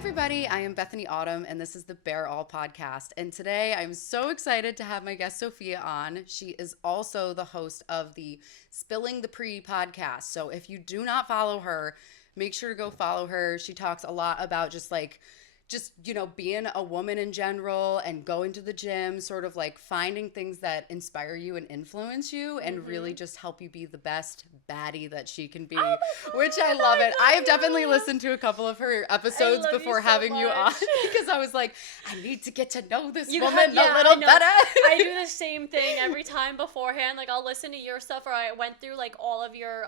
everybody, I am Bethany Autumn, and this is the Bear All podcast. And today I'm so excited to have my guest Sophia on. She is also the host of the Spilling the Pre podcast. So if you do not follow her, make sure to go follow her. She talks a lot about just being a woman in general and going to the gym, sort of like finding things that inspire you and influence you and really just help you be the best baddie that she can be, which I love it. I have definitely listened to a couple of her episodes before having you on because I was like, I need to get to know this woman a little better. I do the same thing every time beforehand. Like I'll listen to your stuff, or I went through like all of your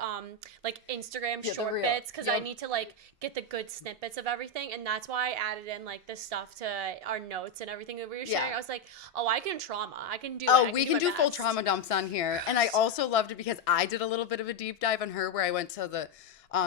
like Instagram short bits because I need to like get the good snippets of everything, and that's why I added in like the stuff to our notes and everything that we were sharing. I was like, I can trauma. I can do it. We can do full trauma dumps on here. And I also loved it because I did a little bit of a deep dive on her where I went to the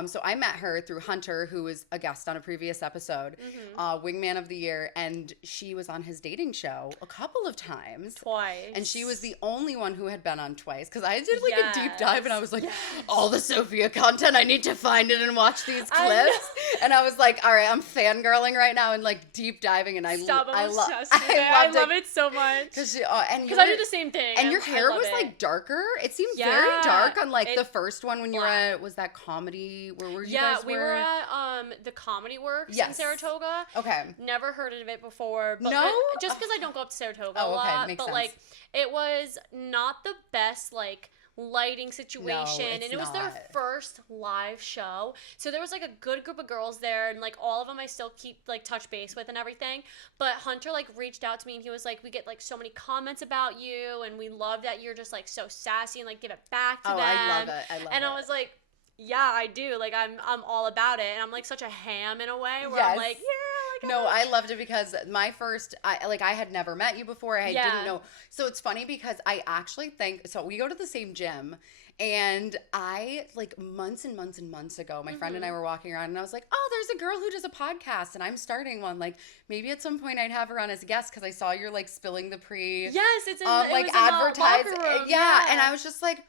so I met her through Hunter, who was a guest on a previous episode, Wingman of the Year, and she was on his dating show a couple of times. Twice. And she was the only one who had been on twice, because I did like a deep dive, and I was like, all the Sophia content, I need to find it and watch these clips. And I was like, all right, I'm fangirling right now and like deep diving, and I love it so much. Because I do the same thing. And your hair was like darker. It seemed very dark on like the first one when you were at, was that comedy? Where were you guys? We were at the Comedy Works in Saratoga. Okay. Never heard of it before. But no? Just because I don't go up to Saratoga a lot. Makes but sense. like it was not the best like lighting situation, and it was their first live show, so there was like a good group of girls there, and like all of them I still keep like touch base with and everything. But Hunter like reached out to me and he was like, we get like so many comments about you, and we love that you're just like so sassy and like give it back to them. I love it. I was like, yeah, I do. Like, I'm all about it. And I'm, like, such a ham in a way where I'm like, yeah. Like, no, I loved it because I had never met you before. I didn't know. So it's funny because I actually think, so we go to the same gym. And I, like, months and months and months ago, my friend and I were walking around, and I was like, oh, there's a girl who does a podcast, and I'm starting one. Like, maybe at some point I'd have her on as a guest, because I saw you're, like, spilling the pre. Yes, it's in like, it was advertised. In the locker room. Yeah, and I was just like,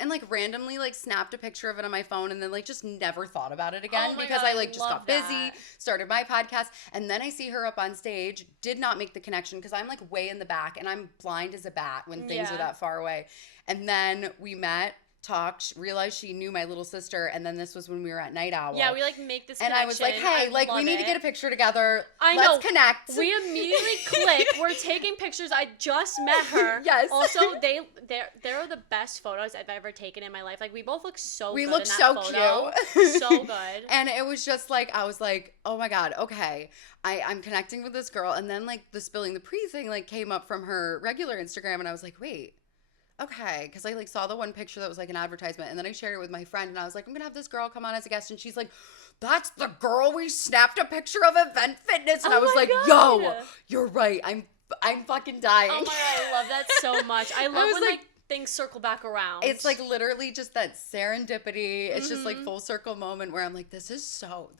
and like randomly like snapped a picture of it on my phone, and then like just never thought about it again because I like just got busy, started my podcast, and then I see her up on stage, did not make the connection because I'm like way in the back and I'm blind as a bat when things are that far away. And then we met, talked, realized she knew my little sister, and then this was when we were at Night Owl. Yeah, we like make this and connection. I was like, hey, like we need to get a picture together. Let's connect. We immediately click. We're taking pictures. I just met her. Yes. Also, they're the best photos I've ever taken in my life. Like we both look so good. We look so photo. cute. So good. And it was just like, I was like, oh my God, okay. I'm connecting with this girl, and then like the Spilling the Pre thing like came up from her regular Instagram, and I was like, wait. Okay, because I like saw the one picture that was like an advertisement, and then I shared it with my friend, and I was like, I'm gonna have this girl come on as a guest, and she's like, that's the girl we snapped a picture of Event Fitness, and I was like, God. yo, you're right, I'm fucking dying. Oh my God, I love that so much. I love when like things circle back around. It's like literally just that serendipity. It's just like full circle moment where I'm like, this is so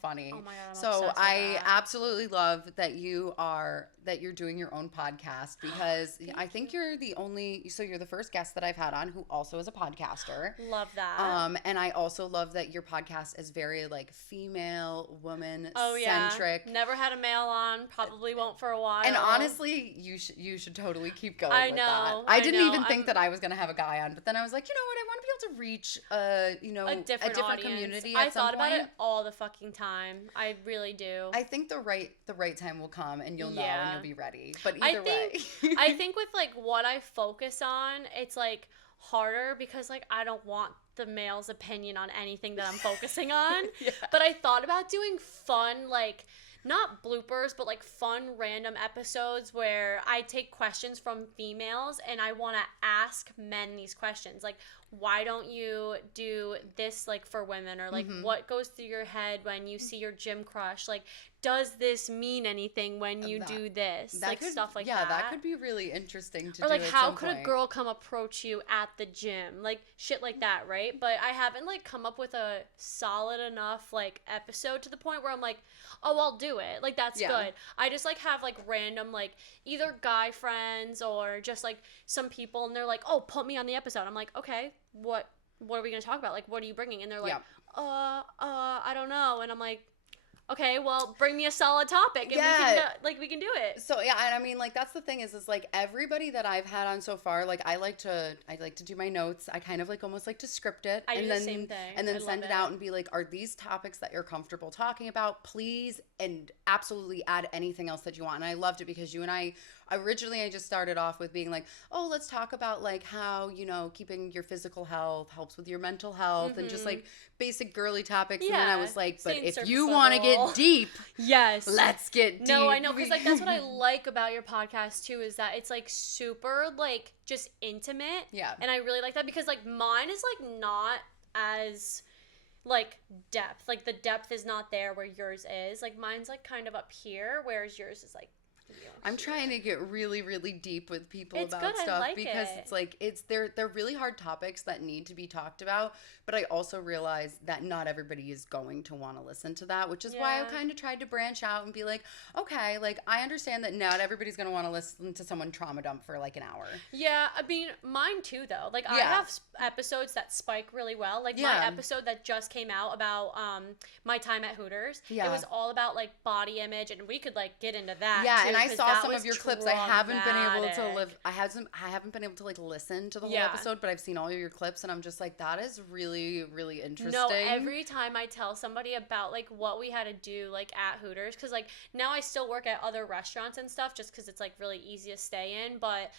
funny. Oh my God, I'm so obsessed with I that. absolutely love that you're doing your own podcast, because I think you're the first guest that I've had on who also is a podcaster. Love that. And I also love that your podcast is very like female, woman centric. Never had a male on, probably won't for a while. And honestly, you should totally keep going with that. I didn't even think that I was going to have a guy on, but then I was like, you know what? I want to be able to reach a different community at some point. I thought about it all the fucking time. I really do. I think the right time will come, and you'll know, and you'll be ready. But either way. I think with like what I focus on, it's like harder because like I don't want the male's opinion on anything that I'm focusing on. But I thought about doing fun, like not bloopers, but like fun random episodes where I take questions from females and I want to ask men these questions. Like, why don't you do this like for women? Or like, what goes through your head when you see your gym crush? Like, does this mean anything when you do this? Like, stuff like that. Yeah, that could be really interesting to do. Or like, how some could point. a girl come approach you at the gym? Like, shit like that, right? But I haven't like come up with a solid enough like episode to the point where I'm like, oh, I'll do it. Like, that's good. I just like have like random like either guy friends or just like some people, and they're like, oh, put me on the episode. I'm like, okay, what are we gonna talk about? Like, what are you bringing? And they're like, I don't know. And I'm like, okay, well, bring me a solid topic and we can do it. So yeah, and I mean, like, that's the thing is like everybody that I've had on so far, like I like to do my notes. I kind of like almost like to script it I and do then the same thing. and then I send love it out and be like, are these topics that you're comfortable talking about? Please, and absolutely add anything else that you want. And I loved it because you and I originally I just started off with being like, oh, let's talk about like how, you know, keeping your physical health helps with your mental health and just like basic girly topics. And then I was like, but if you want to get deep, yes, let's get deep. No, I know, because like that's what I like about your podcast too, is that it's like super like just intimate. Yeah. And I really like that because like mine is like not as like depth. Like the depth is not there where yours is. Like mine's like kind of up here, whereas yours is like I'm trying to get really, really deep with people it's about good, stuff I like because it. it's like they're really hard topics that need to be talked about. But I also realize that not everybody is going to want to listen to that, which is why I kind of tried to branch out and be like, okay, like I understand that not everybody's going to want to listen to someone trauma dump for like an hour. Yeah, I mean mine too though. Like I have episodes that spike really well. Like my episode that just came out about my time at Hooters. It was all about like body image, and we could like get into that. Yeah, too, and I saw some of your clips. I haven't been able to I haven't been able to like listen to the whole episode, but I've seen all of your clips, and I'm just like, that is really, really interesting. No, every time I tell somebody about like what we had to do like at Hooters, because like now I still work at other restaurants and stuff, just because it's like really easy to stay in, but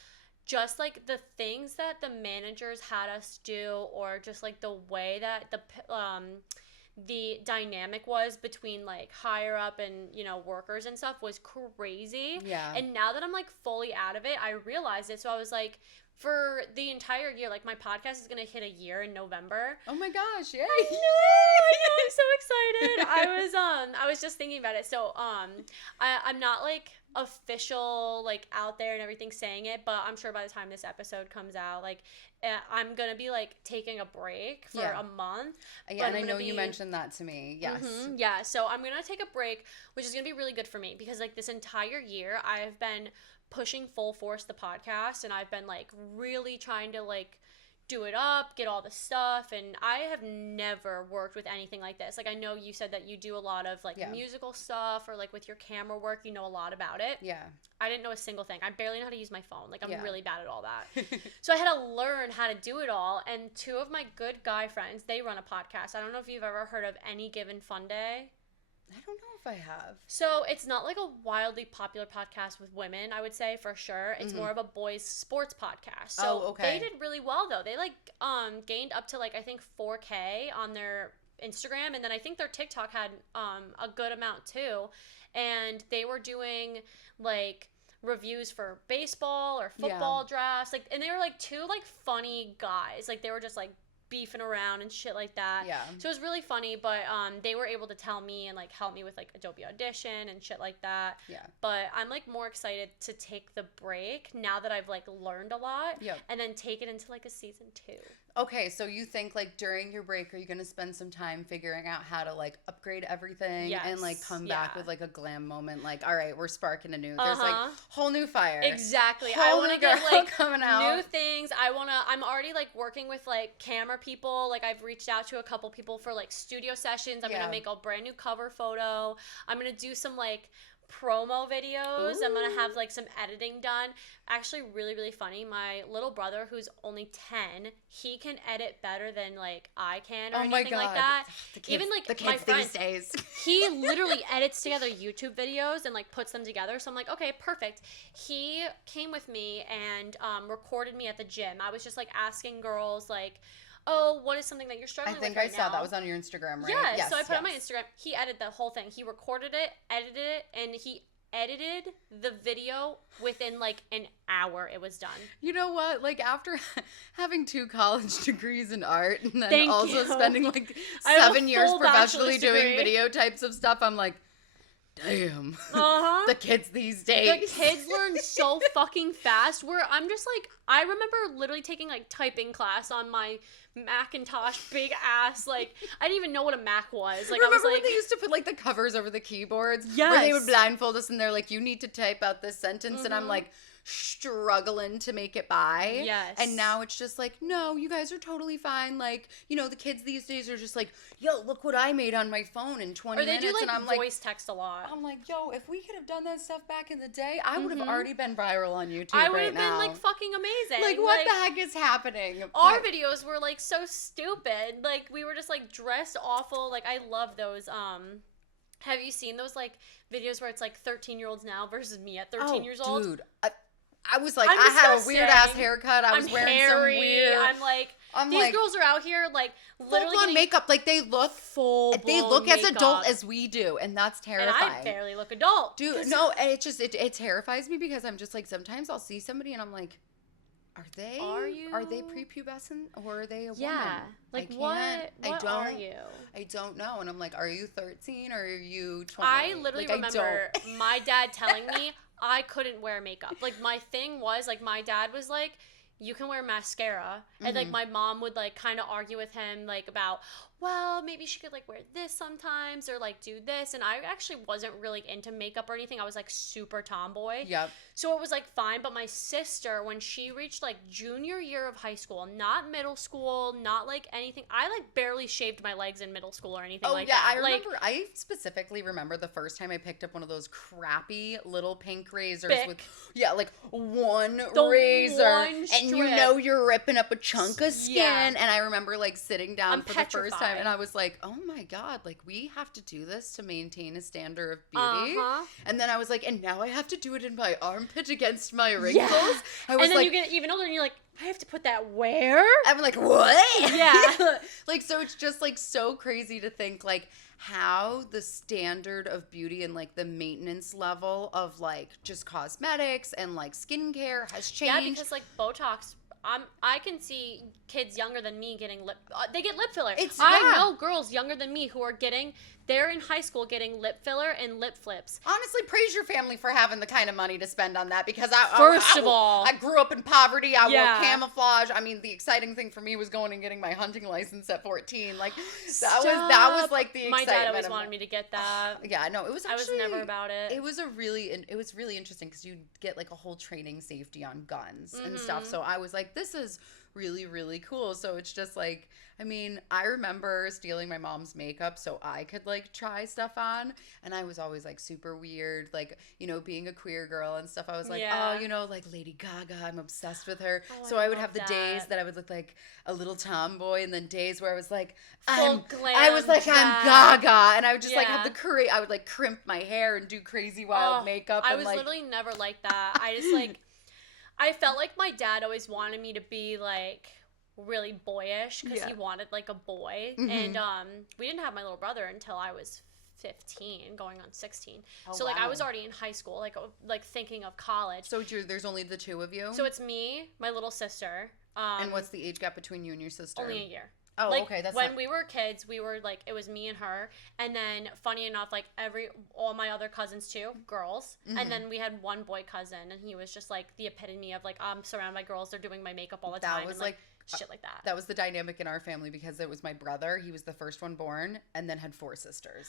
just like the things that the managers had us do, or just like the way that the dynamic was between like higher up and, you know, workers and stuff was crazy. Yeah. And now that I'm like fully out of it, I realized it. So I was like, for the entire year, like my podcast is gonna hit a year in November. Oh my gosh, yay! I know, I'm so excited. I was just thinking about it. So I'm not like official like out there and everything saying it, but I'm sure by the time this episode comes out, like I'm gonna be like taking a break for a month. Yeah, and I know you mentioned that to me. Yes. Yeah, so I'm gonna take a break, which is gonna be really good for me because like this entire year I've been pushing full force the podcast, and I've been like really trying to like do it up, get all the stuff, and I have never worked with anything like this. Like I know you said that you do a lot of like musical stuff, or like with your camera work, you know a lot about it. Yeah. I didn't know a single thing. I barely know how to use my phone. Like I'm really bad at all that. So I had to learn how to do it all, and two of my good guy friends, they run a podcast. I don't know if you've ever heard of Any Given Fun Day. I don't know if I have. So it's not like a wildly popular podcast with women, I would say, for sure. It's more of a boys sports podcast. So they did really well though. They like gained up to like I think 4K on their Instagram, and then I think their TikTok had a good amount too. And they were doing like reviews for baseball or football drafts, like, and they were like two like funny guys. Like they were just like beefing around and shit like that. Yeah. So it was really funny, but they were able to tell me and like help me with like Adobe Audition and shit like that. Yeah. But I'm like more excited to take the break now that I've like learned a lot. Yep. And then take it into like a season 2. Okay, so you think like during your break, are you going to spend some time figuring out how to like upgrade everything and like come back with like a glam moment? Like, all right, we're sparking anew. There's like whole new fire. Exactly. Whole I want to get like coming out. new things. I'm already like working with like camera people. Like I've reached out to a couple people for like studio sessions. I'm going to make a brand new cover photo. I'm going to do some like promo videos. Ooh. I'm gonna have like some editing done. Actually really, really funny. My little brother, who's only 10, he can edit better than like I can or anything like that. The kids, even like the kids my friend, these days. He literally edits together YouTube videos and like puts them together. So I'm like, okay, perfect. He came with me and recorded me at the gym. I was just like asking girls like, oh, what is something that you're struggling with right now? I think I saw that was on your Instagram, right? Yeah, yes, so I put it on my Instagram. He edited the whole thing. He recorded it, edited it, and he edited the video within like an hour. It was done. You know what? Like after having 2 college degrees in art and then also spending like 7 years professionally doing video types of stuff, I'm like, damn. The kids these days. The kids learn so fucking fast. Where I'm just like, I remember literally taking like typing class on my Macintosh big ass. Like I didn't even know what a Mac was. Like remember I was like, when they used to put like the covers over the keyboards? Yes. Where they would blindfold us and they're like, you need to type out this sentence, and I'm like, struggling to make it by. Yes. And now it's just like, no, you guys are totally fine. Like, you know, the kids these days are just like, yo, look what I made on my phone in 20 minutes. Or they do, and I'm voice text a lot. I'm like, yo, if we could have done that stuff back in the day, I would have already been viral on YouTube I would right have been, now. like, fucking amazing. Like, what the heck is happening? Our videos were, like, so stupid. Like, we were just, like, dressed awful. Like, I love those, have you seen those, like, videos where it's, like, 13-year-olds now versus me at 13 years old? Dude, I was like, I had a weird-ass haircut. I was I'm wearing hairy. some weird... These girls are out here, like, literally full-blown makeup. Like, they look as adult as we do, and that's terrifying. And I barely look adult. Dude, no, and it terrifies me because I'm just like, sometimes I'll see somebody and I'm like, are they prepubescent or are they a woman? Yeah. Like, what are you? I don't know. And I'm like, are you 13 or are you 20? I literally remember my dad telling me I couldn't wear makeup. Like, my thing was, like, my dad was like, you can wear mascara. And, like, my mom would, like, kind of argue with him, like, about, well, maybe she could, like, wear this sometimes or, like, do this. And I actually wasn't really into makeup or anything. I was, like, super tomboy. Yep. So it was, like, fine. But my sister, when she reached, like, junior year of high school, not middle school, not, like, anything. I, like, barely shaved my legs in middle school or anything like that. I remember. I specifically remember the first time I picked up one of those crappy little pink razors with, like, one razor. And you know you're ripping up a chunk of skin. Yeah. And I remember, like, sitting down for the first time. And I was like, oh my God, like, we have to do this to maintain a standard of beauty. And then I was like, and now I have to do it in my armpit against my wrinkles. Yeah. I was and then you get even older and you're like, I have to put that where? I'm like, what? Yeah. Like, so it's just, like, so crazy to think, like, how the standard of beauty and, like, the maintenance level of, like, just cosmetics and, like, skincare has changed. Yeah, because, like, Botox, I can see kids younger than me getting they get lip filler. I know girls younger than me who are they're in high school getting lip filler and lip flips. Honestly, praise your family for having the kind of money to spend on that because I grew up in poverty. I wore camouflage. I mean, the exciting thing for me was going and getting my hunting license at 14. Like, that was like the excitement. My dad always wanted me to get that. Yeah, no, it was actually, I was never about it. It was really interesting because you get like a whole training safety on guns and stuff. So I was like, this is really, really cool. So it's just like, I mean, I remember stealing my mom's makeup so I could like try stuff on, and I was always like super weird, like, you know, being a queer girl and stuff. I was like, oh, you know, like Lady Gaga, I'm obsessed with her. So I would have the days that I would look like a little tomboy, and then days where I was like, I'm Gaga, and I would just like have the courage. I would like crimp my hair and do crazy wild makeup. I was literally never like that. I just like, I felt like my dad always wanted me to be like really boyish because he wanted like a boy. And we didn't have my little brother until I was 15 going on 16. So like I was already in high school, like thinking of college. So there's only the two of you? So it's me, my little sister. And what's the age gap between you and your sister? Only a year. Oh, like, okay. That's when we were kids, we were like, it was me and her, and then funny enough, like all my other cousins too, girls, and then we had one boy cousin, and he was just like the epitome of like, I'm surrounded by girls, they're doing my makeup all the time. That was and, like shit like that. That was the dynamic in our family because it was my brother. He was the first one born and then had 4 sisters.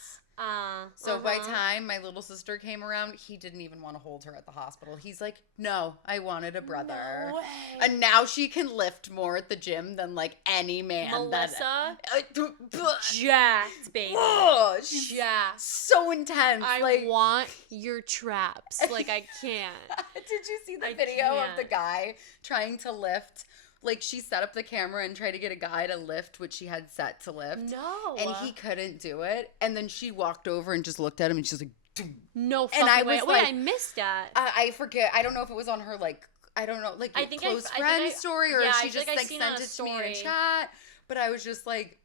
So by the time my little sister came around, he didn't even want to hold her at the hospital. He's like, no, I wanted a brother. No way. And now she can lift more at the gym than like any man. Melissa, jacked, baby. Jacked. So intense. I want your traps. Like, I can't. Did you see the video of the guy trying to lift? Like, she set up the camera and tried to get a guy to lift what she had set to lift. No. And he couldn't do it. And then she walked over and just looked at him and she's like, no fucking way. Wait, I missed that. I forget. I don't know if it was on her, like, I don't know, like, close friend story or if she just, like, sent it to me in a chat. But I was just like,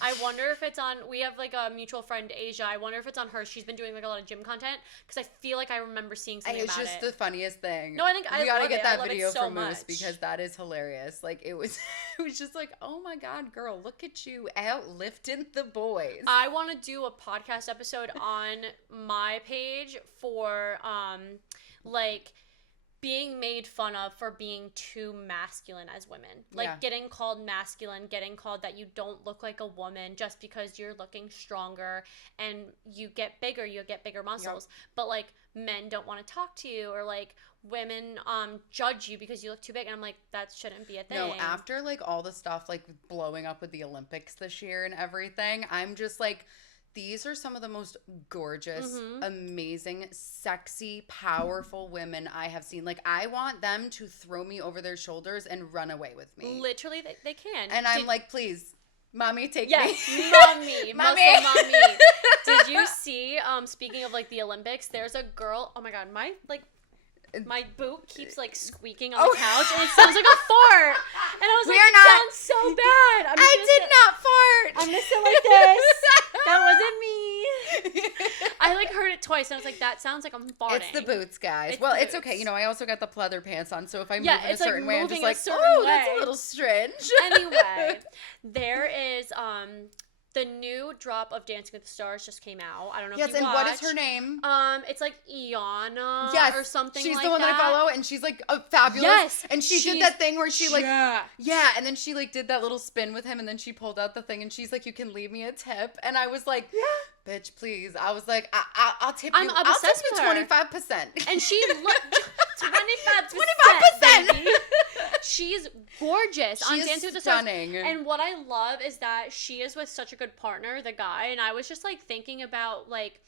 I wonder if it's on, we have like a mutual friend, Asia. I wonder if it's on her. She's been doing like a lot of gym content because I feel like I remember seeing something about it. It's just the funniest thing. No, I think we gotta get that video from Moose because that is hilarious. Like, it was just like, oh my God, girl, look at you out lifting the boys. I want to do a podcast episode on my page for like being made fun of for being too masculine as women. Like, getting called masculine, getting called that you don't look like a woman just because you're looking stronger and you get bigger muscles. But, like, men don't want to talk to you, or, like, women judge you because you look too big. And I'm like, that shouldn't be a thing. No, after, like, all the stuff, like, blowing up with the Olympics this year and everything, I'm just like, these are some of the most gorgeous, amazing, sexy, powerful women I have seen. Like, I want them to throw me over their shoulders and run away with me. Literally, they can. And I'm like, please, mommy, take me. Mommy. Mommy. Muscle mommy. Did you see, speaking of, like, the Olympics, there's a girl, oh my God, my boot keeps, like, squeaking on the couch, and it sounds like a fart. And I was like, it sounds so bad. I did not fart. I'm going to sit like this. That wasn't me. I, like, heard it twice, and I was like, that sounds like I'm farting. It's the boots, guys. It's it's okay. You know, I also got the pleather pants on, so if I move in a certain way, I'm just like, that's a little strange. Anyway, there is, the new drop of Dancing with the Stars just came out. I don't know if you watched. Yes, and what is her name? It's like Iana or something like that. She's the one that I follow, and she's like fabulous. Yes. And she did that thing where she like, and then she like did that little spin with him, and then she pulled out the thing, and she's like, you can leave me a tip. And I was like, bitch, please. I was like, I'll tip you. I'll tip you 25%. And she looked 25%. Baby. She's gorgeous on Dancing with the Stars. And what I love is that she is with such a good partner, the guy. And I was just like thinking about like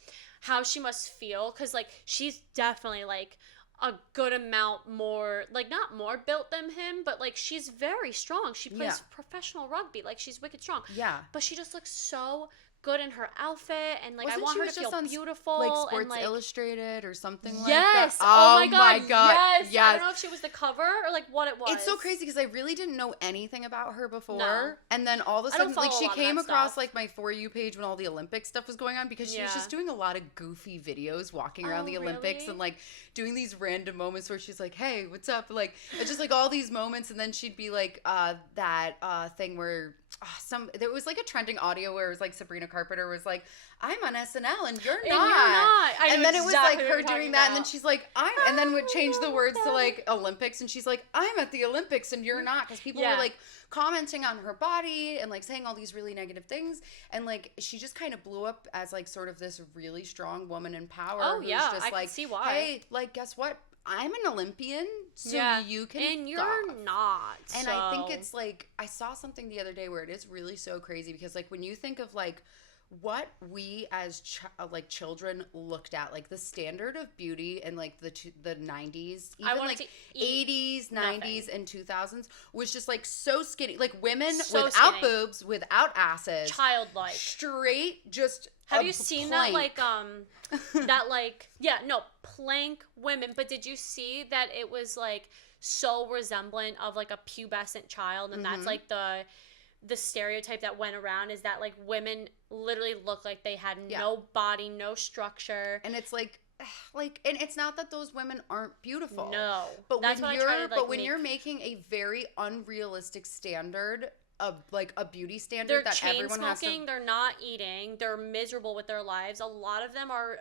how she must feel, because like she's definitely like a good amount more, like not more built than him, but like she's very strong. She plays professional rugby, like she's wicked strong. Yeah. But she just looks so good in her outfit, and like I want her to feel beautiful, like Sports and, like, Illustrated or something like that. Yes. Oh my god. Yes. I don't know if she was the cover or like what it was. It's so crazy because I really didn't know anything about her before. No. And then all of a sudden, like, she came across like my For You page when all the Olympic stuff was going on, because she was just doing a lot of goofy videos walking around the Olympics and like doing these random moments where she's like, hey, what's up? Like, it's just like all these moments, and then she'd be like that thing where there was like a trending audio where it was like Sabrina Carpenter was like, I'm on SNL and you're not. And then it was like her doing that, and then she's like, and then would change the words to like Olympics, and she's like, I'm at the Olympics and you're not, because people were like commenting on her body and like saying all these really negative things, and like she just kind of blew up as like sort of this really strong woman in power. Who's just I like, can see why. Hey, like, guess what? I'm an Olympian, so you can and you're not. And I think it's like, I saw something the other day where it is really so crazy, because like when you think of like what we as like children looked at, like the standard of beauty in like the 90s, even like 80s, 90s, and 2000s was just like so skinny, like women without boobs, without asses, childlike, straight, just have you seen plank. That like plank women? But did you see that it was like so resemblant of like a pubescent child, and that's like the stereotype that went around, is that like women literally look like they had no body, no structure. And it's like and it's not that those women aren't beautiful. No. But that's when you're making a very unrealistic standard of like a beauty standard that everyone has to, they're not eating, they're miserable with their lives. A lot of them are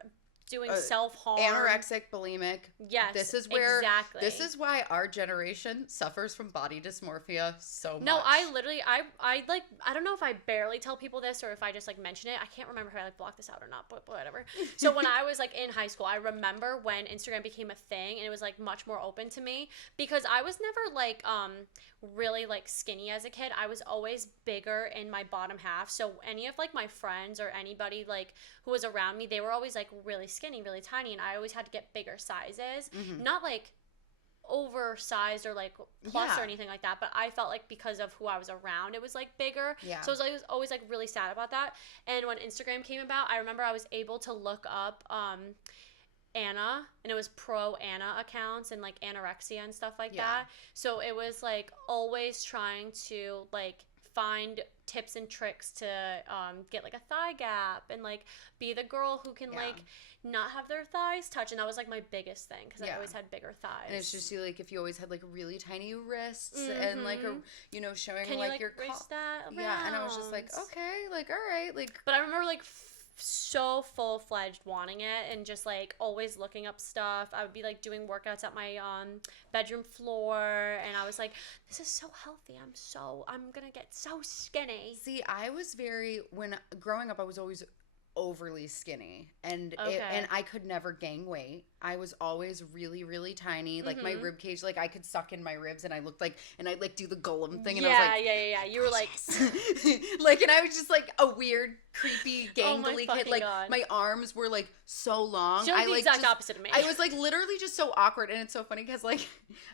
doing self-harm, anorexic, bulimic. Yes, this is why our generation suffers from body dysmorphia so much. No, I literally, I like, I don't know if I barely tell people this or if I just like mention it. I can't remember if I like block this out or not, but whatever. So when I was like in high school, I remember when Instagram became a thing, and it was like much more open to me, because I was never like really like skinny as a kid. I was always bigger in my bottom half. So any of like my friends or anybody like who was around me, they were always like really skinny, really tiny, and I always had to get bigger sizes. Not like oversized or like plus or anything like that, but I felt like because of who I was around, it was like bigger. So I was always like really sad about that. And when Instagram came about, I remember I was able to look up Anna, and it was pro Anna accounts and like anorexia and stuff like that. So it was like always trying to like find tips and tricks to get like a thigh gap and like be the girl who can like not have their thighs touch. And that was like my biggest thing, because I always had bigger thighs. And it's just like if you always had like really tiny wrists and like showing can like you, your wrist that around? And I was just like, okay, like all right, like. But I remember like so full-fledged wanting it and just like always looking up stuff. I would be like doing workouts at my bedroom floor, and I was like, this is so healthy. I'm gonna get so skinny. See, I was when growing up, I was always overly skinny, and Okay. and I could never gain weight. I was always really, really tiny. Like my rib cage, like I could suck in my ribs, and I looked like, and I'd like do the golem thing, and I was like, yeah. You were like, like, and I was just like a weird, creepy, gangly kid. Like God. my arms were like so long. You're I the like exact just, opposite of me. I was like literally just so awkward, and it's so funny because like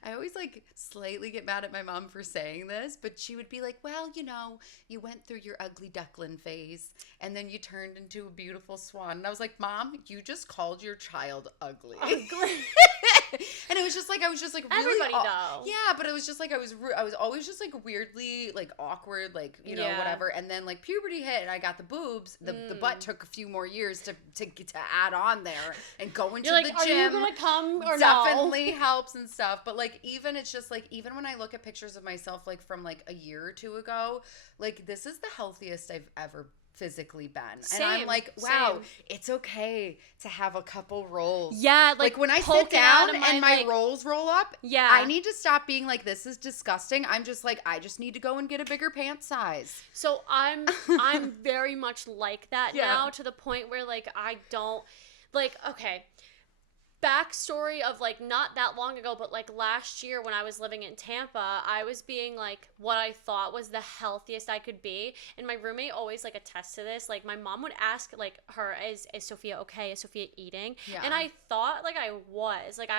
I always like slightly get mad at my mom for saying this, but she would be like, well, you know, you went through your ugly duckling phase, and then you turned into a beautiful swan. And I was like, Mom, you just called your child ugly. And it was just like, I was just like really everybody though. Yeah, but it was just like I was always just like weirdly like awkward, like, you know, whatever. And then like puberty hit and I got the boobs. The butt took a few more years to add on there, and going You're to like, the gym are you gonna come or definitely helps and stuff. But like even it's just like even when I look at pictures of myself like from like a year or two ago, like this is the healthiest I've ever physically been. Same, and I'm like, wow, same. it's okay to have a couple rolls. Yeah, like when I sit down and my like, rolls roll up, yeah, I need to stop being like, this is disgusting. I'm just like, I just need to go and get a bigger pant size. So I'm very much like that now, to the point where like I don't like, okay, backstory of like not that long ago, but like last year when I was living in Tampa, I was being like what I thought was the healthiest I could be, and my roommate always like attests to this. Like my mom would ask like her, is Sophia okay? Is Sophia eating? And I thought like I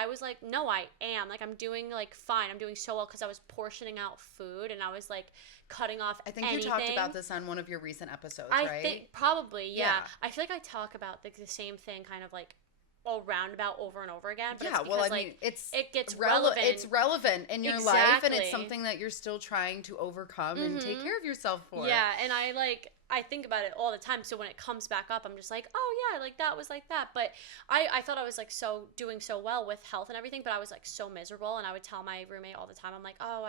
was like, no, I am, like I'm doing like fine, I'm doing so well, because I was portioning out food and I was like cutting off I think anything. You talked about this on one of your recent episodes, I right? think probably, yeah. I feel like I talk about the same thing kind of like all roundabout over and over again, but it's because like it gets relevant. It's relevant in your life, and it's something that you're still trying to overcome and take care of yourself for. Yeah, and I think about it all the time, so when it comes back up, I'm just like, oh yeah, like that was like that. But I thought I was like doing so well with health and everything, but I was like so miserable, and I would tell my roommate all the time, I'm like, oh,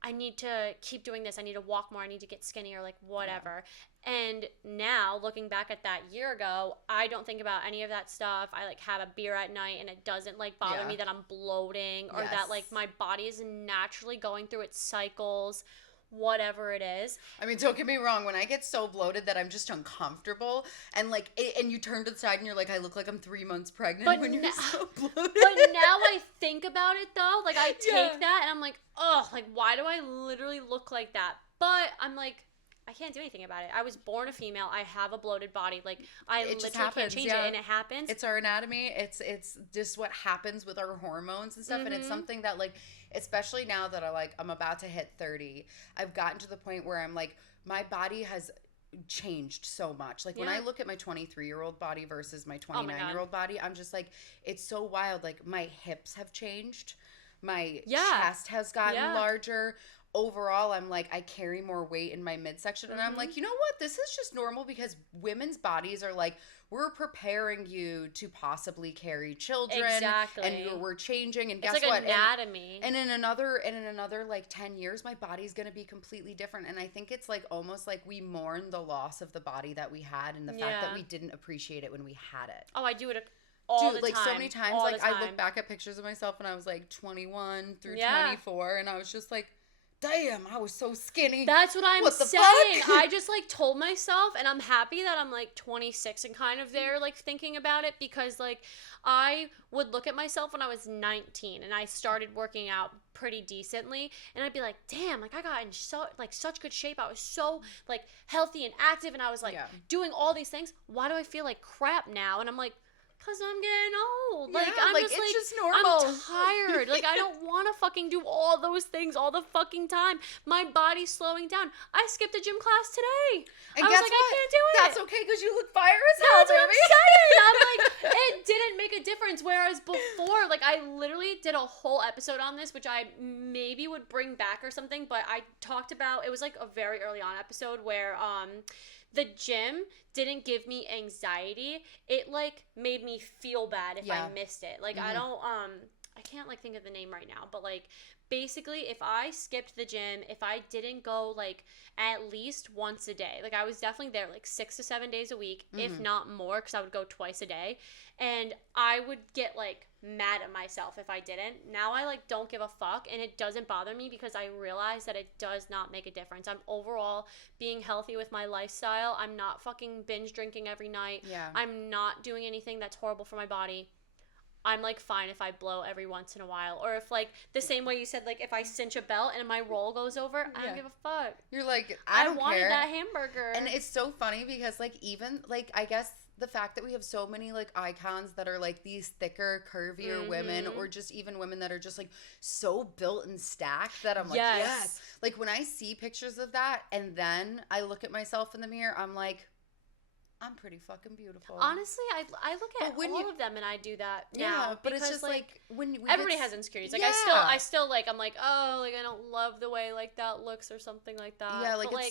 I need to keep doing this. I need to walk more. I need to get skinny, or like whatever. Yeah. And now looking back at that year ago, I don't think about any of that stuff. I like have a beer at night, and it doesn't like bother me that I'm bloating, or that like my body is naturally going through its cycles, whatever it is. I mean, don't get me wrong, when I get so bloated that I'm just uncomfortable, and like and you turn to the side and you're like, I look like I'm 3 months pregnant, but when you're so bloated. But now I think about it though, like I take that and I'm like, oh, like why do I literally look like that? But I'm like, I can't do anything about it. I was born a female. I have a bloated body. Like I literally can't change it, and it happens. It's our anatomy. It's just what happens with our hormones and stuff, and it's something that like, especially now that I'm about to hit 30, I've gotten to the point where I'm like, my body has changed so much. Like when I look at my 23-year-old body versus my 29-year-old body, I'm just like, it's so wild. Like my hips have changed. My chest has gotten larger. Overall, I'm like, I carry more weight in my midsection, and I'm like, you know what? This is just normal, because women's bodies are like, we're preparing you to possibly carry children, and we're changing, and it's guess like what? Anatomy. And in another like 10 years, my body's gonna be completely different, and I think it's like almost like we mourn the loss of the body that we had, and the fact that we didn't appreciate it when we had it. Oh, I do it all the like time. So many times, like I look back at pictures of myself when I was like 21 through 24, and I was just like, damn, I was so skinny. That's what I'm saying. I just like told myself, and I'm happy that I'm like 26 and kind of there, like thinking about it, because like I would look at myself when I was 19 and I started working out pretty decently, and I'd be like, damn, like I got in such good shape. I was so like healthy and active, and I was like doing all these things. Why do I feel like crap now? And I'm like, because I'm getting old. Like, I'm like, it's just normal. I'm tired. Like, I don't want to fucking do all those things all the fucking time. My body's slowing down. I skipped a gym class today. And I was like, I can't do it. That's okay, because you look fire as hell, That's what baby. I'm saying. I'm like, it didn't make a difference. Whereas before, like, I literally did a whole episode on this, which I maybe would bring back or something. But I talked about, it was like a very early on episode where, the gym didn't give me anxiety. It like made me feel bad if I missed it. Like I don't I can't like think of the name right now, but like basically if I skipped the gym, if I didn't go like at least once a day, like I was definitely there like 6 to 7 days a week, if not more, because I would go twice a day, and I would get like mad at myself if I didn't. Now I like don't give a fuck, and it doesn't bother me because I realize that it does not make a difference. I'm overall being healthy with my lifestyle. I'm not fucking binge drinking every night. Yeah. I'm not doing anything that's horrible for my body. I'm like fine if I blow every once in a while, or if like the same way you said, like if I cinch a belt and my roll goes over, I don't give a fuck. You're like, I don't wanted care. that hamburger. And it's so funny because like even like I guess the fact that we have so many like icons that are like these thicker, curvier women, or just even women that are just like so built and stacked that I'm like, yes. Like when I see pictures of that and then I look at myself in the mirror, I'm like, I'm pretty fucking beautiful. Honestly, I look at all of them and I do that now. Yeah, but it's just like when everybody has insecurities. Like I still like I'm like, oh, like I don't love the way like that looks or something like that. Yeah, like but,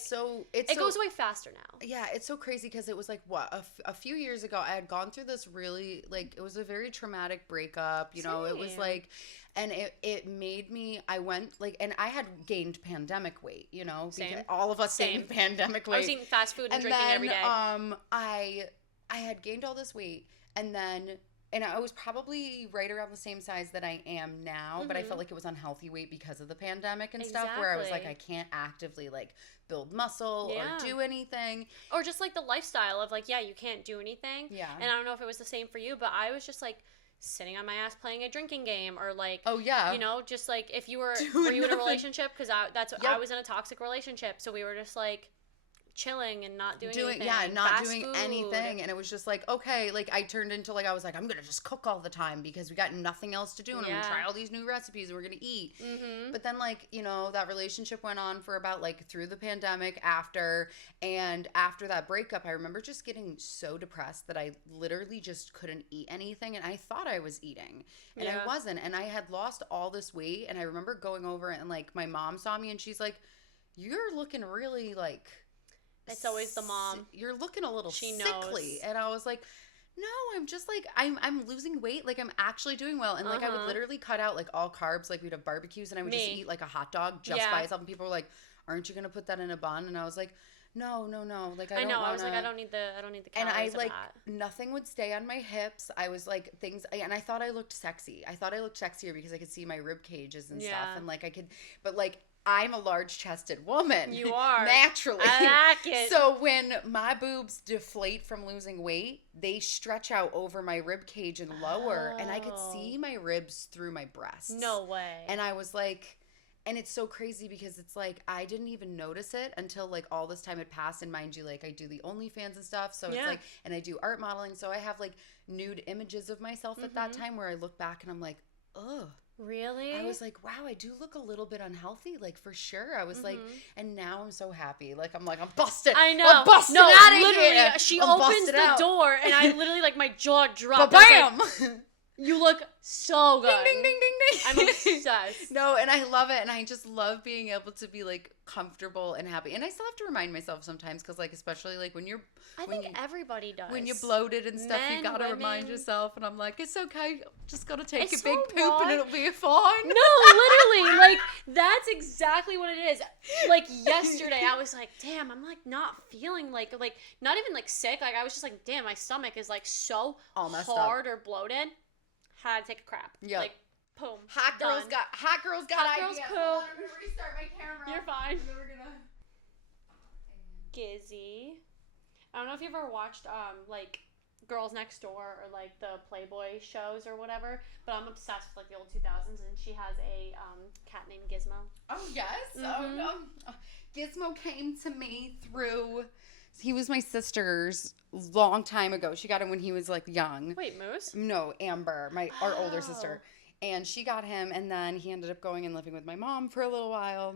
it goes away faster now. Yeah, it's so crazy because it was like what a few years ago I had gone through this really like it was a very traumatic breakup. You know, it was like. And it made me, I went, like, and I had gained pandemic weight, you know? Same. All of us gained pandemic weight. I was eating fast food and drinking every day. I had gained all this weight, and I was probably right around the same size that I am now, but I felt like it was unhealthy weight because of the pandemic and stuff, where I was like, I can't actively, like, build muscle or do anything. Or just, like, the lifestyle of, like, you can't do anything. Yeah. And I don't know if it was the same for you, but I was just, like, sitting on my ass playing a drinking game, or like, you know, just like if you were you in a relationship, because I was in a toxic relationship, so we were just like chilling and not doing anything. Not doing anything. And it was just like, okay, like I turned into like, I was like, I'm gonna just cook all the time because we got nothing else to do, and I'm gonna try all these new recipes and we're gonna eat. But then like, you know, that relationship went on for about like through the pandemic after that breakup, I remember just getting so depressed that I literally just couldn't eat anything, and I thought I was eating and I wasn't, and I had lost all this weight. And I remember going over and like my mom saw me and she's like, you're looking really like, it's always the mom. You're looking a little sickly. Knows. And I was like, no, I'm just like, I'm losing weight. Like I'm actually doing well. And like I would literally cut out like all carbs. Like we'd have barbecues and I would just eat like a hot dog just by itself. And people were like, aren't you going to put that in a bun? And I was like, no. Like I don't know. wanna... I was like, I don't need the calories and I like of that. Nothing would stay on my hips. I was like and I thought I looked sexy. I thought I looked sexier because I could see my rib cages and stuff. And like I could, but like I'm a large-chested woman. You are. Naturally. I like it. So when my boobs deflate from losing weight, they stretch out over my rib cage and lower, and I could see my ribs through my breasts. No way. And I was like, and it's so crazy because it's like I didn't even notice it until like all this time had passed. And mind you, like I do the OnlyFans and stuff, so it's like, and I do art modeling, so I have like nude images of myself at that time where I look back and I'm like, ugh. Really? I was like, wow, I do look a little bit unhealthy, like for sure. I was like, and now I'm so happy. Like I'm busted. I know. I'm busted out of here. She opens the door and I literally like my jaw dropped. Bam! Like, you look so good. Ding, ding, ding, ding, ding. I'm obsessed. No, and I love it. And I just love being able to be like comfortable and happy. And I still have to remind myself sometimes because like, especially like when you're... I think everybody does. When you're bloated and stuff, you gotta remind yourself. And I'm like, it's okay. Just gotta take a big poop and it'll be fine. No, literally. Like, that's exactly what it is. Like, yesterday, I was like, damn, I'm like not feeling like, not even like sick. Like, I was just like, damn, my stomach is like so hard or bloated. Had to take a crap. Yeah. Like, boom. Hot girls got girls idea. poo. Hold on, I'm gonna restart my camera. You're fine. And then we're gonna... Gizzy. I don't know if you've ever watched like Girls Next Door or like the Playboy shows or whatever, but I'm obsessed with like the old 2000s, and she has a cat named Gizmo. Oh yes. Oh no. Gizmo came to me through. He was my sister's long time ago. She got him when he was like young. Wait, Moose? No, Amber, our older sister. And she got him, and then he ended up going and living with my mom for a little while.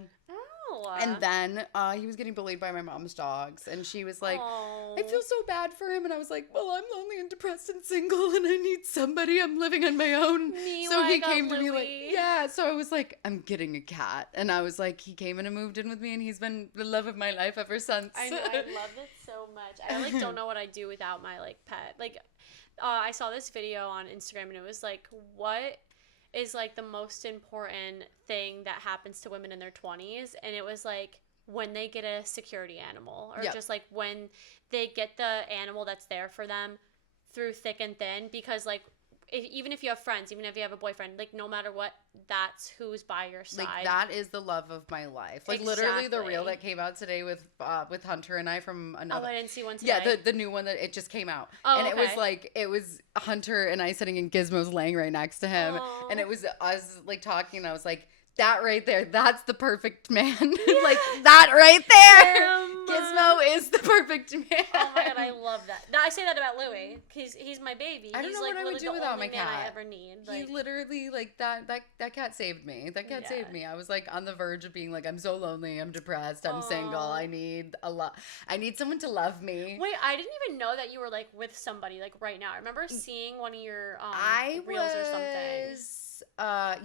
And then he was getting bullied by my mom's dogs, and she was like, I feel so bad for him. And I was like, well, I'm lonely and depressed and single, and I need somebody. I'm living on my own. So he came to me like, yeah. So I was like, I'm getting a cat. And I was like, he came in and moved in with me, and he's been the love of my life ever since. I know, I love it so much. I like don't know what I'd do without my like pet. Like I saw this video on Instagram, and it was like, what is like the most important thing that happens to women in their 20s, and it was like when they get a security animal, or just like when they get the animal that's there for them through thick and thin, because like even if you have friends, even if you have a boyfriend, like no matter what, that's who's by your side. Like that is the love of my life. Like literally the reel that came out today with Hunter and I from another. Oh, I didn't see one today. Yeah, the new one that it just came out. Oh, and okay. it was Hunter and I sitting in Gizmo's laying right next to him. Oh. And it was us like talking, and I was like, that right there, that's the perfect man. Like that right there. Gizmo is the perfect man. Oh my god, I love that. I say that about Louis. He's my baby. I don't He's know like what I would do without my cat. I ever need. Like, he literally like that cat saved me. That cat saved me. I was like on the verge of being like, I'm so lonely, I'm depressed, I'm single, I need I need someone to love me. Wait, I didn't even know that you were like with somebody like right now. I remember seeing one of your reels or something.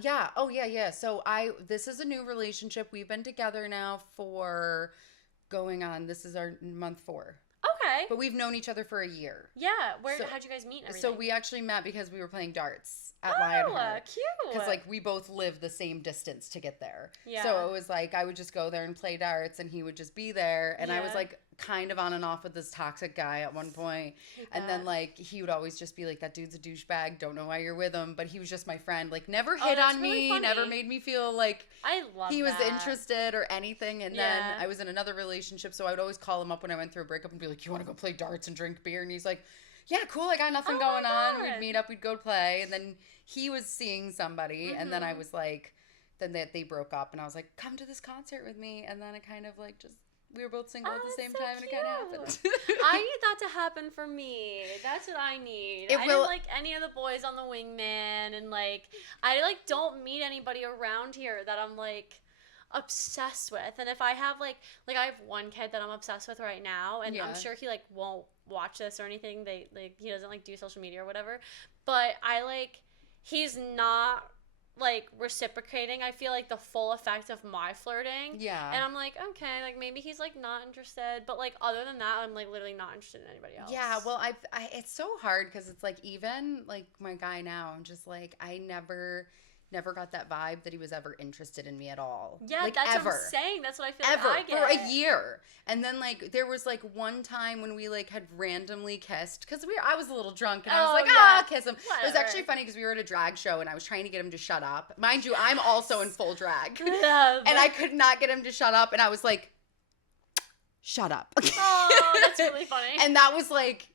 Yeah. Oh yeah. So this is a new relationship. We've been together now for going on, this is our month 4. Okay. But we've known each other for a year. Yeah. How'd you guys meet and everything? So we actually met because we were playing darts at Lionheart. Cute. Because like we both live the same distance to get there. Yeah. So it was like I would just go there and play darts, and he would just be there. And I was like kind of on and off with this toxic guy at one point. And then like he would always just be like, that dude's a douchebag, don't know why you're with him. But he was just my friend. Like never hit on me, funny. Never made me feel like he was that. interested or anything. And then I was in another relationship, so I would always call him up when I went through a breakup and be like, you want to go play darts and drink beer? And he's like, yeah, cool, I got nothing going on. We'd meet up, we'd go play. And then he was seeing somebody, and then I was like, then they broke up, and I was like, come to this concert with me. And then it kind of like just, we were both single at the same time, and it kind of happened. I need that to happen for me. That's what I need. I didn't like any of the boys on the wingman, and like I like don't meet anybody around here that I'm like obsessed with. And if I have like I have one kid that I'm obsessed with right now, and I'm sure he like won't watch this or anything. He doesn't like do social media or whatever, but he's not like reciprocating, I feel like, the full effect of my flirting. Yeah. And I'm like, okay, like maybe he's like not interested, but like other than that, I'm like literally not interested in anybody else. Yeah, well, I it's so hard because it's like even like my guy now, I'm just like I never got that vibe that he was ever interested in me at all. Yeah, like, that's ever. what I'm saying. That's what I feel ever, like I get. for a year. And then like there was like one time when we like had randomly kissed because I was a little drunk and I was like, I'll kiss him. Whatever. It was actually funny because we were at a drag show and I was trying to get him to shut up. Mind you, I'm also in full drag. Yeah, and I could not get him to shut up, and I was like, shut up. Oh, that's really funny. And that was like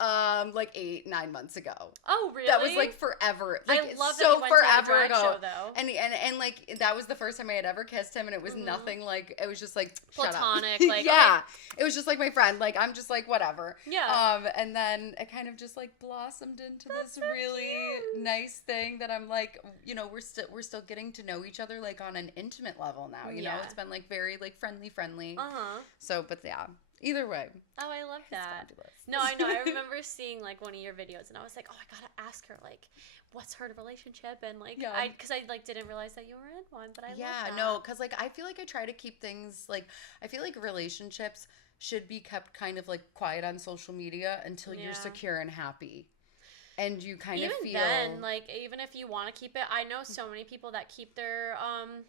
8-9 months ago. Oh, really? That was like forever. Like, I love so that you went forever to a drag ago. show, though. And like that was the first time I had ever kissed him, and it was nothing like, it was just like platonic. Like yeah, it was just like my friend. Like I'm just like whatever. Yeah. And then it kind of just like blossomed into this really nice thing that I'm like, you know, we're still getting to know each other like on an intimate level now. You know, it's been like very like friendly. So, but yeah. Either way. Oh, I love that. No, I know. I remember seeing like one of your videos, and I was like, oh, I gotta ask her like, what's her relationship, and like, because I like didn't realize that you were in one, but I love that. No, because like I feel like I try to keep things like, I feel like relationships should be kept kind of like quiet on social media until you're secure and happy. And you kind of feel... then, like, even if you want to keep it... I know so many people that keep their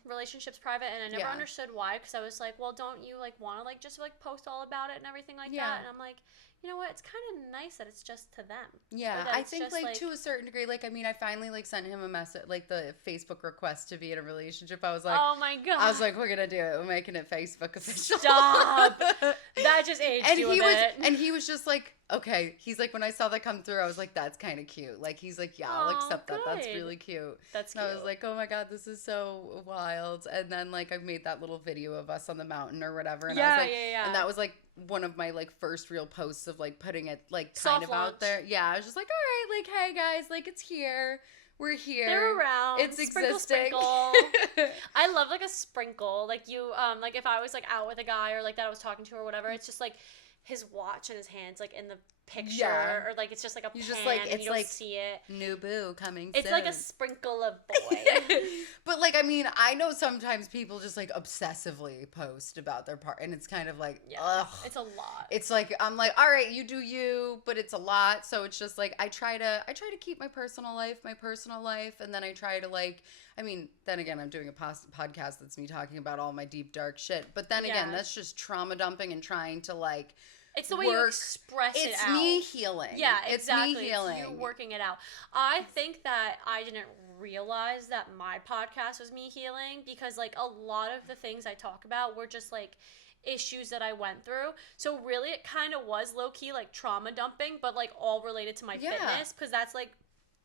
relationships private, and I never understood why, because I was like, well, don't you, like, want to, like, just, like, post all about it and everything like that? And I'm like, you know what? It's kind of nice that it's just to them. Yeah, I think, like, to a certain degree, like, I mean, I finally, like, sent him a message, like, the Facebook request to be in a relationship. I was like... Oh, my God. I was like, we're going to do it. We're making it Facebook official. Stop. That just aged you a bit. And he was just like... Okay, he's like, when I saw that come through, I was like, that's kind of cute. Like, he's like, yeah, I'll accept that. That's really cute. That's cute. And I was like, oh my God, this is so wild. And then, like, I made that little video of us on the mountain or whatever. And I was like, and that was, like, one of my, like, first real posts of, like, putting it, like, kind of out there. Yeah, I was just like, all right, like, hey, guys, like, it's here. We're here. They're around. It's sprinkle, existing. Sprinkle. I love, like, a sprinkle. Like, you, like, if I was, like, out with a guy or, like, that I was talking to or whatever, it's just, like, his watch in his hands, like in the picture, Yeah. or like it's just like a You pen just, like, and it's you don't like see it. new boo coming It's soon. like a sprinkle of boy. But like, I mean, I know sometimes people just like obsessively post about their part, and it's kind of like, Yeah, ugh. it's a lot. It's like, I'm like, all right, you do you, but it's a lot. So it's just like I try to keep my personal life, and then I try to, like, I mean, then again, I'm doing a podcast that's me talking about all my deep dark shit. But then again, Yeah. that's just trauma dumping and trying to, like, It's the way you express it out. It's me healing. Yeah, exactly. It's me healing. It's you working it out. I think that I didn't realize that my podcast was me healing because, like, a lot of the things I talk about were just, like, issues that I went through. So really it kind of was low-key, like, trauma dumping, but, like, all related to my fitness, because that's, like,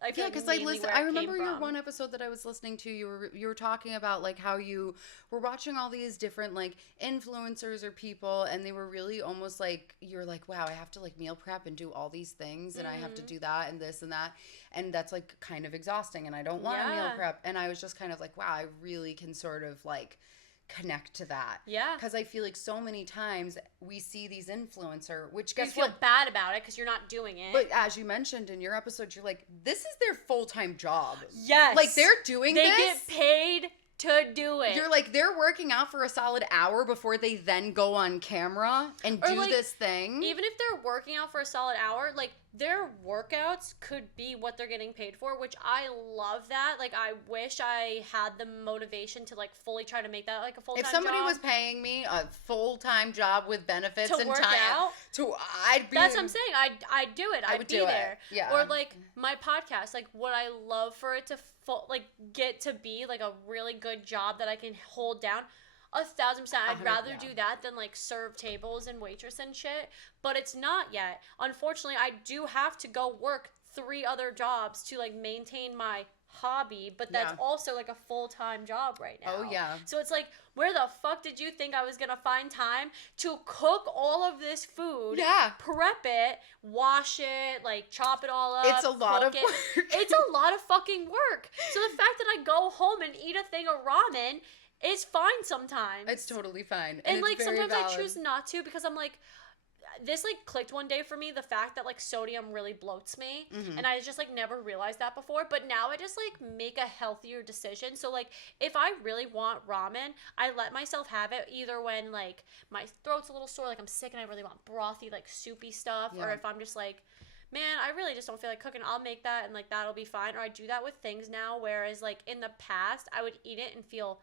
I feel because like I remember your one episode that I was listening to. You were talking about, like, how you were watching all these different, like, influencers or people, and they were really almost like, you're like, wow, I have to, like, meal prep and do all these things, and I have to do that and this and that, and that's, like, kind of exhausting, and I don't want to meal prep, and I was just kind of like, wow, I really can sort of, like, connect to that. Yeah. Because I feel like so many times we see these influencer, which you feel bad about it because you're not doing it. But as you mentioned in your episode, you're like, this is their full-time job. Yes. Like, they're doing this. They get paid to do it. You're like, they're working out for a solid hour before they then go on camera and do like, this thing. Even if they're working out for a solid hour, like, their workouts could be what they're getting paid for, which I love that. Like, I wish I had the motivation to, like, fully try to make that, like, a full-time job. If somebody was paying me a full-time job with benefits to and work time, out, I'd be... That's what I'm saying. I'd do it. I'd be there. Yeah. Or, like, my podcast, like, would I love for it to, get to be, like, a really good job that I can hold down? 1,000%. I'd rather do that than, like, serve tables and waitress and shit. But it's not yet. Unfortunately, I do have to go work 3 other jobs to, like, maintain my hobby. But that's also, like, a full-time job right now. Oh, yeah. So it's like, where the fuck did you think I was going to find time to cook all of this food? Yeah. Prep it, wash it, like, chop it all up. It's a lot of work. It's a lot of fucking work. So the fact that I go home and eat a thing of ramen... It's fine sometimes. It's totally fine. And it's like, very sometimes valid. I choose not to because I'm like, this, like, clicked one day for me, the fact that, like, sodium really bloats me. Mm-hmm. And I just, like, never realized that before. But now I just, like, make a healthier decision. So, like, if I really want ramen, I let myself have it either when, like, my throat's a little sore, like, I'm sick and I really want brothy, like, soupy stuff. Yeah. Or if I'm just like... Man, I really just don't feel like cooking. I'll make that and, like, that'll be fine. Or I do that with things now, whereas, like, in the past, I would eat it and feel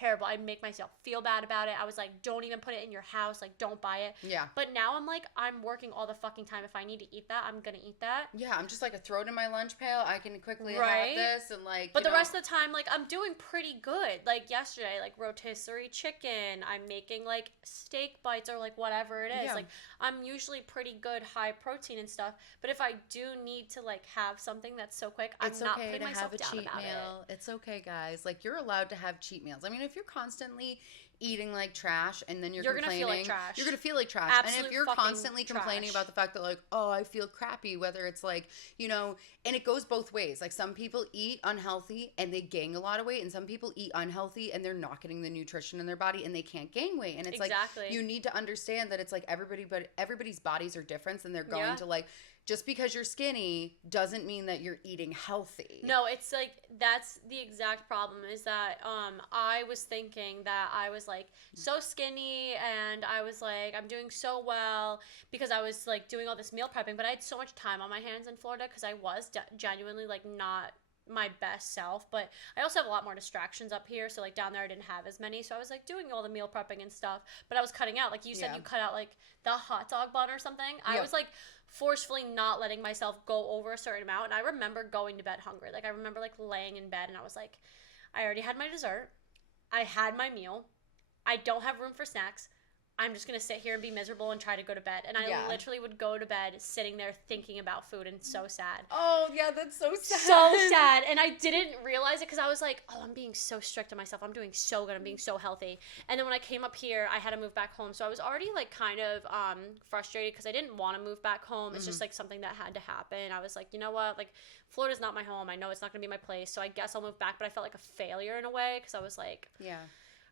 terrible. I'd make myself feel bad about it. I was like, don't even put it in your house. Like, don't buy it. Yeah. But now I'm like, I'm working all the fucking time. If I need to eat that, I'm gonna eat that. Yeah, I'm just like, throw it in my lunch pail. I can quickly Right. have this and, like, But the rest of the time, like, I'm doing pretty good. Like, yesterday, like, rotisserie chicken. I'm making, like, steak bites or, like, whatever it is. Yeah. Like, I'm usually pretty good high protein and stuff. But if I do need to, like, have something that's so quick, I'm not putting myself down about it. It's okay, guys. Like, you're allowed to have cheat meals. I mean, if you're constantly eating like trash and then you're complaining, gonna feel like trash. You're gonna feel like trash. Absolute and if you're fucking constantly complaining trash. about the fact that, like, oh, I feel crappy, whether it's like, you know, and it goes both ways. Like, some people eat unhealthy and they gain a lot of weight, and some people eat unhealthy and they're not getting the nutrition in their body and they can't gain weight. And it's Exactly. like, you need to understand that it's like everybody's bodies are different, and they're going to, like, just because you're skinny doesn't mean that you're eating healthy. No, it's like, that's the exact problem, is that I was thinking that I was, like, so skinny, and I was like, I'm doing so well because I was, like, doing all this meal prepping, but I had so much time on my hands in Florida because I was genuinely, like, not my best self, but I also have a lot more distractions up here, so, like, down there I didn't have as many, so I was, like, doing all the meal prepping and stuff, but I was cutting out, like, you said you cut out, like, the hot dog bun or something. I was, like, forcefully not letting myself go over a certain amount, and I remember going to bed hungry. Like, I remember, like, laying in bed, and I was like, I already had my dessert, I had my meal, I don't have room for snacks, I'm just going to sit here and be miserable and try to go to bed. And I literally would go to bed sitting there thinking about food, and so sad. Oh, yeah, that's so sad. So sad. And I didn't realize it because I was like, oh, I'm being so strict on myself. I'm doing so good. I'm being so healthy. And then when I came up here, I had to move back home. So I was already, like, kind of frustrated because I didn't want to move back home. It's just, like, something that had to happen. I was like, you know what? Like, Florida's not my home. I know it's not going to be my place. So I guess I'll move back. But I felt like a failure in a way because I was like... Yeah.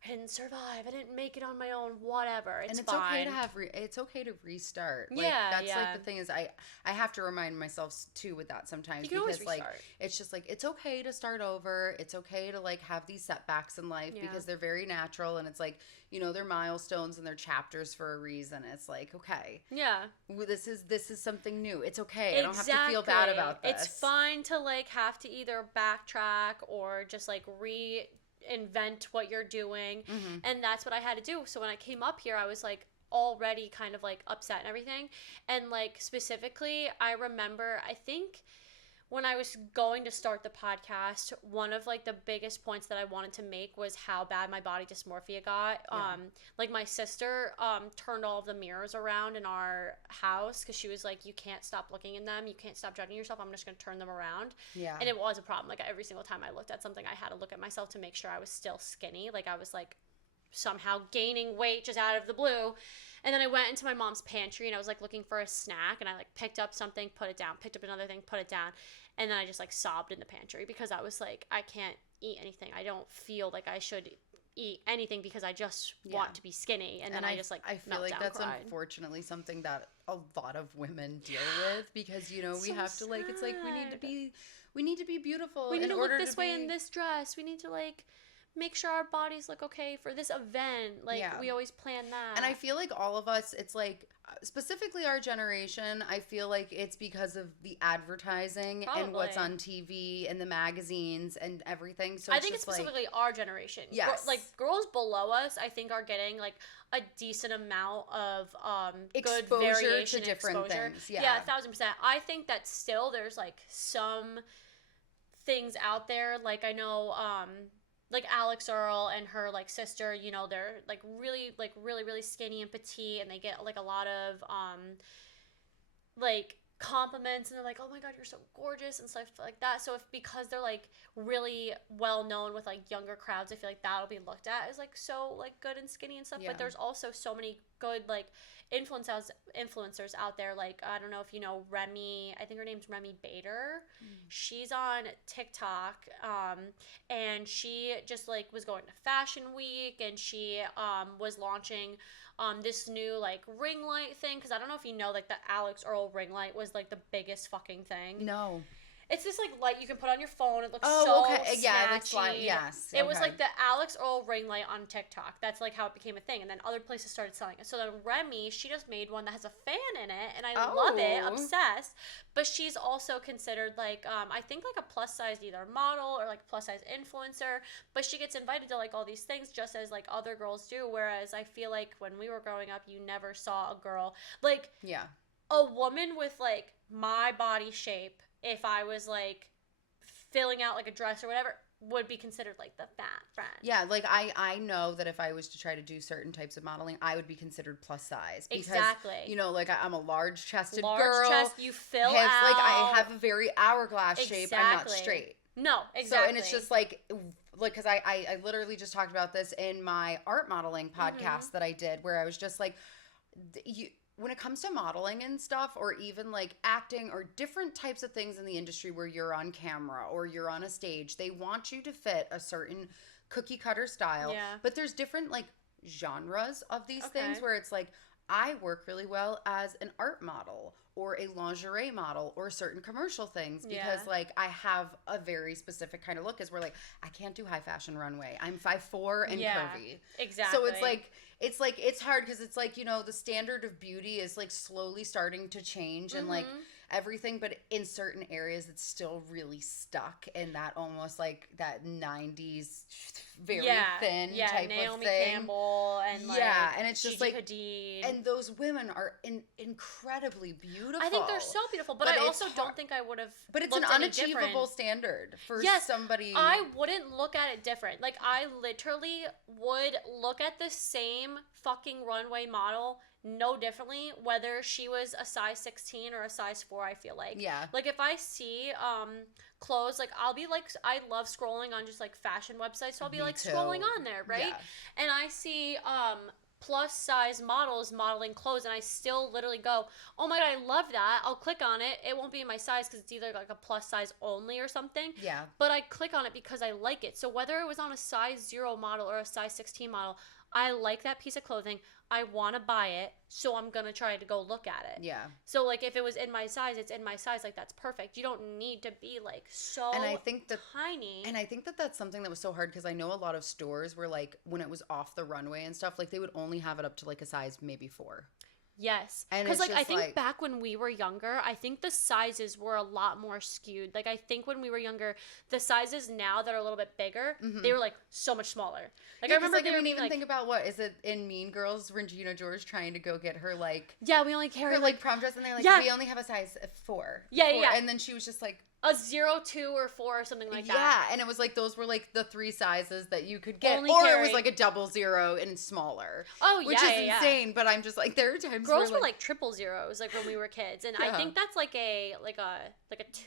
I didn't survive. I didn't make it on my own. Whatever. It's and it's fine. okay to have it's okay to restart. Like, Yeah, that's yeah. like the thing is I have to remind myself too with that sometimes, You can because always like restart. it's just like it's okay to start over. It's okay to like have these setbacks in life, Yeah. because they're very natural, and it's like, you know, they're milestones and they're chapters for a reason. It's like, okay, Yeah. this is something new. It's okay. I don't have to feel bad about this. It's fine to like have to either backtrack or just like reinvent what you're doing. Mm-hmm. And that's what I had to do. So when I came up here, I was like already kind of like upset and everything. And like specifically, I remember, I think when I was going to start the podcast, one of like the biggest points that I wanted to make was how bad my body dysmorphia got. Yeah. Like my sister turned all of the mirrors around in our house because she was like, you can't stop looking in them, you can't stop judging yourself, I'm just going to turn them around. Yeah. And it was a problem. Like every single time I looked at something, I had to look at myself to make sure I was still skinny. Like I was like somehow gaining weight just out of the blue. And then I went into my mom's pantry and I was like looking for a snack, and I like picked up something, put it down, picked up another thing, put it down. And then I just like sobbed in the pantry because I was like, I can't eat anything. I don't feel like I should eat anything because I just want to be skinny. And then I just like I feel like that's cried. unfortunately something that a lot of women deal with, because you know we So have to like, it's like we need to be beautiful. We need in to order look this to way be... in this dress. We need to like make sure our bodies look okay for this event. Like we always plan that. And I feel like all of us, it's like specifically our generation, I feel like it's because of the advertising and what's on TV and the magazines and everything. So I think it's specifically our generation. Yes. Like girls below us, I think are getting like a decent amount of exposure good variation to different exposure. things. Yeah. Yeah, 1,000%. I think that still there's like some things out there. Like I know like Alex Earl and her like sister, you know, they're like really skinny and petite, and they get like a lot of like compliments, and they're like, oh my god, you're so gorgeous and stuff like that. So if because they're like really well known with like younger crowds, I feel like that'll be looked at as like so like good and skinny and stuff. But there's also so many good like influencers out there. Like I don't know if you know Remy, I think her name's Remy Bader. She's on TikTok, and she just like was going to Fashion Week, and she was launching this new like ring light thing, because I don't know if you know, like the Alex Earl ring light was like the biggest fucking thing. No. It's this like light you can put on your phone. It looks okay. snatchy. Yeah, it looks like, yes. It was like the Alex Earl ring light on TikTok. That's like how it became a thing, and then other places started selling it. So then Remy, she just made one that has a fan in it, and I love it, obsessed. But she's also considered like I think like a plus size either model or like plus size influencer. But she gets invited to like all these things just as like other girls do. Whereas I feel like when we were growing up, you never saw a girl like a woman with like my body shape. If I was like filling out like a dress or whatever, would be considered like the fat friend. Yeah, like I know that if I was to try to do certain types of modeling, I would be considered plus size. Because, exactly. You know, like I'm a large chested girl. Large chest, you fill hips, out. Like I have a very hourglass shape. I'm not straight. No, exactly. So, and it's just like because I literally just talked about this in my art modeling podcast that I did, where I was just like, when it comes to modeling and stuff, or even like acting or different types of things in the industry where you're on camera or you're on a stage, they want you to fit a certain cookie cutter style. Yeah. But there's different like genres of these things where it's like, I work really well as an art model or a lingerie model or certain commercial things because like I have a very specific kind of look, is where like I can't do high fashion runway. I'm 5'4" and curvy. Exactly. So it's hard because it's like, you know, the standard of beauty is like slowly starting to change and like everything, but in certain areas it's still really stuck in that almost like that 90s very thin type Naomi of thing. Campbell and like and it's just Gigi like Hadid. And those women are incredibly beautiful. I think they're so beautiful, but I also don't think I would have. But it's an unachievable standard for somebody. I wouldn't look at it different. Like I literally would look at the same fucking runway model no differently, whether she was a size 16 or a size 4, I feel like. Yeah. Like if I see clothes, like I'll be like, I love scrolling on just like fashion websites, so I'll be like scrolling on there, right? Yeah. And I see plus size models modeling clothes, and I still literally go, oh my god, I love that. I'll click on it. It won't be in my size because it's either like a plus size only or something. Yeah. But I click on it because I like it. So whether it was on a size 0 model or a size 16 model, I like that piece of clothing. I want to buy it, so I'm going to try to go look at it. Yeah. So, like, if it was in my size, it's in my size. Like, that's perfect. You don't need to be, like, so and I think that, tiny. And I think that that's something that was so hard because I know a lot of stores were, like, when it was off the runway and stuff, like, they would only have it up to, like, a size maybe 4. Yes. And because, like, I think like, back when we were younger, I think the sizes were a lot more skewed. Like, I think when we were younger, the sizes now that are a little bit bigger, they were, like, so much smaller. Like, yeah, I remember like, they I were mean, even like, think about what is it in Mean Girls, Regina George trying to go get her, like, yeah, we only carry, her, like, prom dress, and they're like, yeah. we only have a size 4. Yeah, 4. yeah. And then she was just like, a 0, 2, or 4 or something like that. Yeah, and it was like those were like the 3 sizes that you could get, Only or carry. it was like a 00 and smaller. Oh, yeah, which is yeah. insane. But I'm just like, there are times girls where, were like 000s like when we were kids, and I think that's like a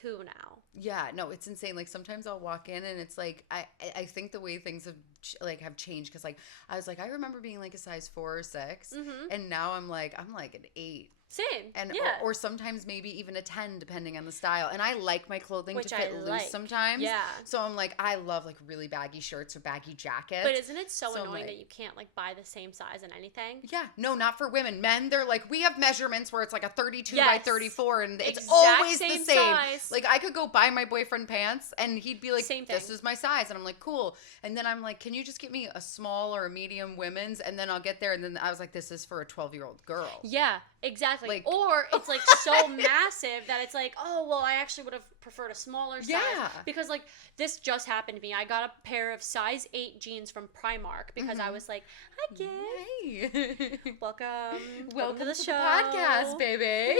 2 now. Yeah, no, it's insane. Like sometimes I'll walk in and it's like I think the way things have changed because like I was like I remember being like a size 4 or 6, and now I'm like an 8. Same. And yeah. or sometimes maybe even a 10 depending on the style. And I like my clothing Which to fit I loose like. sometimes. Yeah. So I'm like I love like really baggy shirts or baggy jackets. But isn't it so annoying like, that you can't like buy the same size in anything? Yeah. No, not for women. Men, they're like we have measurements where it's like a 32 Yes. by 34 and it's Exact always the same same. size. Like I could go buy my boyfriend pants and he'd be like Same thing. this is my size and I'm like cool. And then I'm like can you just get me a small or a medium women's and then I'll get there and then I was like this is for a 12-year-old girl. Yeah, exactly. Like, or it's like so massive that it's like, oh, well, I actually would have preferred a smaller size. Yeah. Because like this just happened to me. I got a pair of size 8 jeans from Primark because I was like, hi, kids. Hey. Welcome to the show. podcast, baby.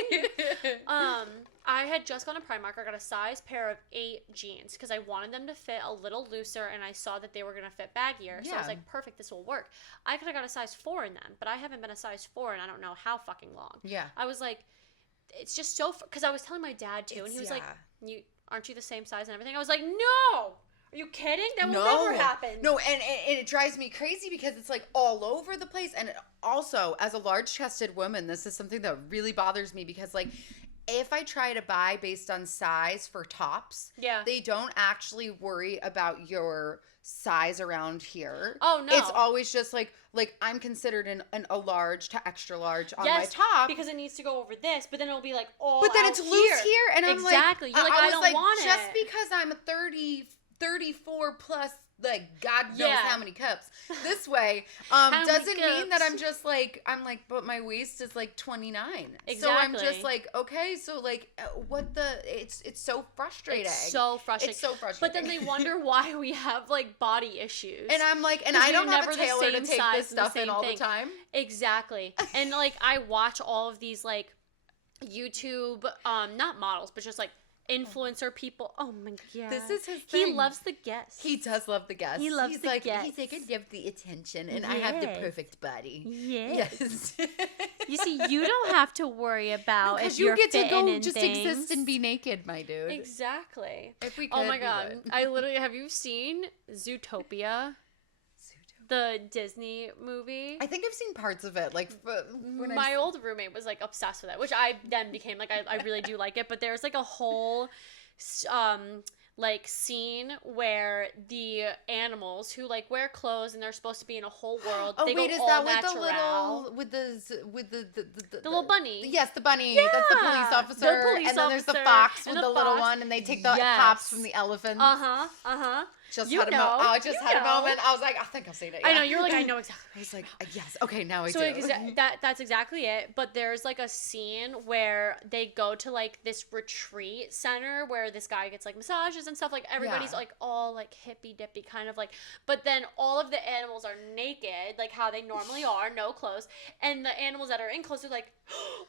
I had just gone to Primark. I got a size pair of 8 jeans because I wanted them to fit a little looser and I saw that they were going to fit baggier. So I was like, perfect, this will work. I could have got a size 4 in them, but I haven't been a size 4 in I don't know how fucking long. Yeah. I was like, it's just so, because I was telling my dad too, and he was like, aren't you the same size and everything? I was like, no! Are you kidding? That will never happen. No, and it drives me crazy because it's like all over the place. And also, as a large-chested woman, this is something that really bothers me because like, if I try to buy based on size for tops, they don't actually worry about your size around here. Oh, no. It's always just like I'm considered a large to extra large on my top. Because it needs to go over this, but then it'll be like all But then out it's loose here. And I'm like, exactly. You're like, I don't want it. Just because I'm a 34 plus, like, God knows how many cups this way, doesn't mean that I'm just like, but my waist is like 29. Exactly. So I'm just like, okay, so like, it's so frustrating. It's so frustrating. It's so frustrating. But then they wonder why we have like body issues. And I'm like, and I don't have a tailor to take this stuff in all the time. Exactly. And like, I watch all of these like YouTube, not models, but just like influencer people. Oh my god. This is his thing. He loves the guests. He does love the guests. He loves the guests. He's like, I love the attention and I have the perfect body. Yes. You see, you don't have to worry about if you you're get to fitting go in just things. exist and be naked, my dude. Exactly. If we could, oh my god. we would. I literally, have you seen Zootopia? The Disney movie. I think I've seen parts of it. Like when my old roommate was like obsessed with it, which I then became like I really do like it. But there's like a whole like scene where the animals who like wear clothes and they're supposed to be in a whole world. Oh they wait, go is all that natural. with the little bunny? Yes, the bunny. Yeah, that's the police officer. the police and then there's the officer fox and with the the little fox. one, and they take the Yes. pops from the elephants. Just You had a know. moment. I just You had a know. moment. I was like, I think I've seen it. I yeah. know, you're like, I know exactly. I was like, yes. Okay, now I So do. that's exactly it. But there's like a scene where they go to like this retreat center where this guy gets like massages and stuff. Like everybody's like all like hippy dippy kind of like. But then all of the animals are naked, like how they normally are, no clothes. And the animals that are in clothes are like,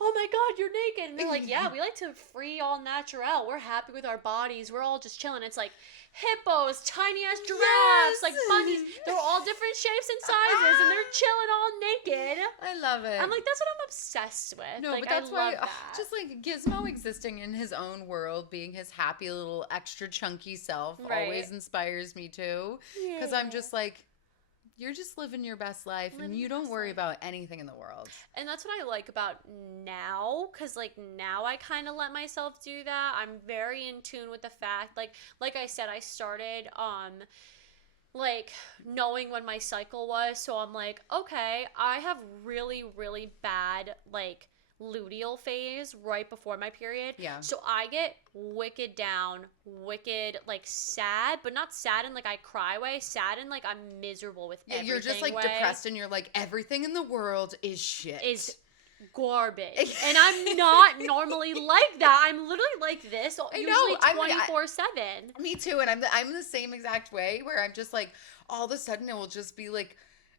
oh my god, you're naked. And they're like, yeah, we like to free all natural. We're happy with our bodies. We're all just chilling. It's like hippos, tiny ass giraffes, like bunnies. They're all different shapes and sizes, and they're chilling all naked. I love it. I'm like, that's what I'm obsessed with. No, like, but that's I love why, that. just like Gizmo existing in his own world, being his happy little extra chunky self, Right. always inspires me too. Because I'm just like, you're just living your best life, Living and you your don't best worry life. about anything in the world. And that's what I like about now, because like now I kind of let myself do that. I'm very in tune with the fact, like I said, I started like knowing when my cycle was, so I'm like, okay, I have really really bad like luteal phase right before my period. Yeah. So I get wicked down, wicked like sad, but not sad in like I cry way, sad in like I'm miserable with everything. You're just like way. depressed, and you're like, everything in the world is shit. Is garbage. And I'm not normally like that. I'm literally like this usually 24/7. Me too, and I'm the same exact way, where I'm just like, all of a sudden it will just be like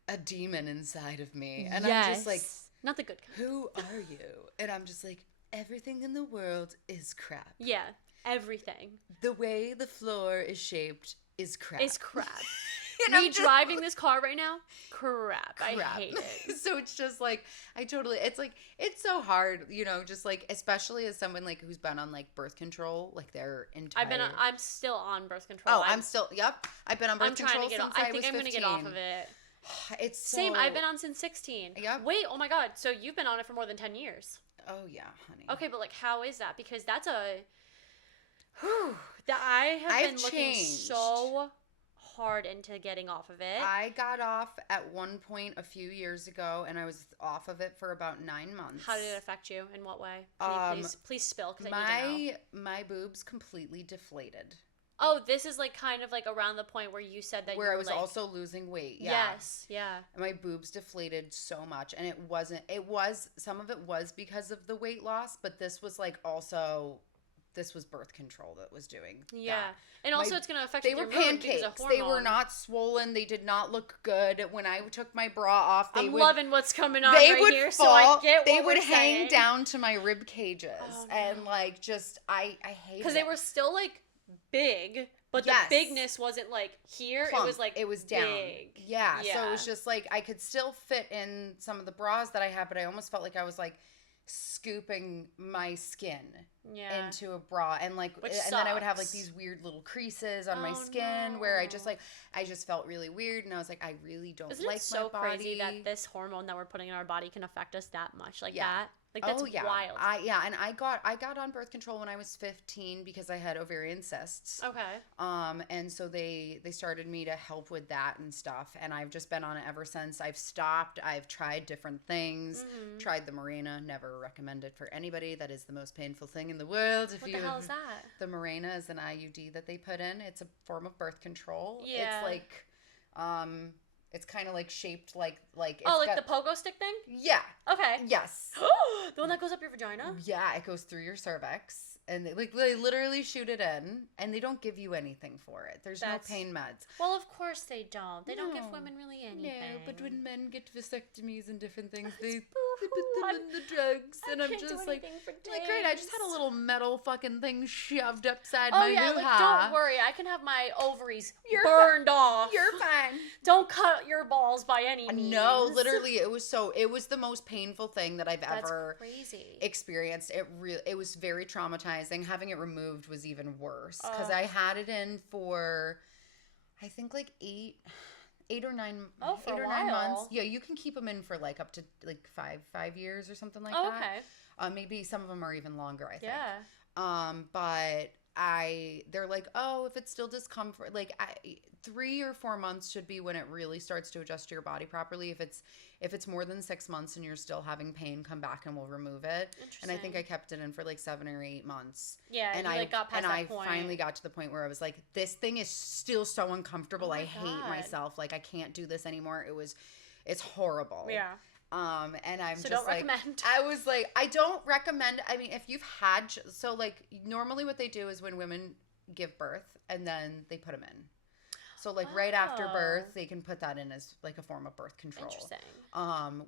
a demon inside of me, and I'm just like, not the good kind. who are you? And I'm just like, everything in the world is crap. Yeah, everything. The way the floor is shaped is crap. Is crap. Me driving this car right now, crap. I hate it. So it's just like, it's so hard, you know, just like, especially as someone like who's been on like birth control, like their entire. I'm still on birth control. Oh, I've been on birth control since I was 15. I think I'm gonna get off of it. It's so... Same. I've been on since 16. Yep. Wait. Oh my God. So you've been on it for more than 10 years. Oh yeah, honey. Okay, but like, how is that? Because that's that I have been looking so hard into getting off of it. I got off at one point a few years ago, and I was off of it for about 9 months. How did it affect you? In what way? Can you please spill, because I need to know. My boobs completely deflated. Oh, this is like kind of like around the point where you said that where you were I was like, also losing weight. Yeah. Yes, yeah. My boobs deflated so much, and some of it was because of the weight loss, but this was birth control that was doing that. And also it's going to affect your mood. They were pancakes. They were not swollen. They did not look good. When I took my bra off, I'm loving what's coming on right here, so I get what they would we're hang saying. down to my rib cages. Oh, no. And like, just, I hate it. Because they were still like big, but the bigness wasn't like here. Plump. It was like, it was down. Big. Yeah. So it was just like, I could still fit in some of the bras that I had, but I almost felt like I was like scooping my skin into a bra, and like, then I would have like these weird little creases on my skin where I just felt really weird, and I was like, I really don't Isn't like it so my body. crazy that this hormone that we're putting in our body can affect us that much, like that? Like, that's wild. And I got on birth control when I was 15 because I had ovarian cysts. Okay. And so they started me to help with that and stuff, and I've just been on it ever since. I've stopped. I've tried different things. Tried the Mirena. Never recommend it for anybody. That is the most painful thing in the world. What the hell is that? The Mirena is an IUD that they put in. It's a form of birth control. Yeah. It's like, it's kind of like shaped like it's the pogo stick thing? Yeah. Okay. Yes. The one that goes up your vagina? Yeah, it goes through your cervix, and they literally shoot it in, and they don't give you anything for it. There's no pain meds. Well, of course they don't. They don't give women really anything. No, but when men get vasectomies and different things, they put them in the drugs, and I'm just like, great, I just had a little metal fucking thing shoved upside my hoo-ha. Don't worry, I can have my ovaries burned off. You're fine. Don't cut your balls by any means. No, literally, it was the most painful thing that I've ever experienced. It was very traumatizing. Having it removed was even worse, because I had it in for, I think, like 8 or 9 months. Yeah, you can keep them in for like up to like 5 years or something like that. Okay. Maybe some of them are even longer, I think. Yeah. But they're like, oh, if it's still discomfort, like 3 or 4 months should be when it really starts to adjust to your body properly. If it's more than 6 months and you're still having pain, come back and we'll remove it. And I think I kept it in for like 7 or 8 months. Yeah, and I got past that point. Finally got to the point where I was like, this thing is still so uncomfortable. I hate myself. Like, I can't do this anymore. It's horrible. Yeah. And I'm so just don't like, recommend. I was like, I don't recommend. I mean, if you've had, so like normally what they do is when women give birth and then they put them in. So like right after birth, they can put that in as like a form of birth control. Interesting.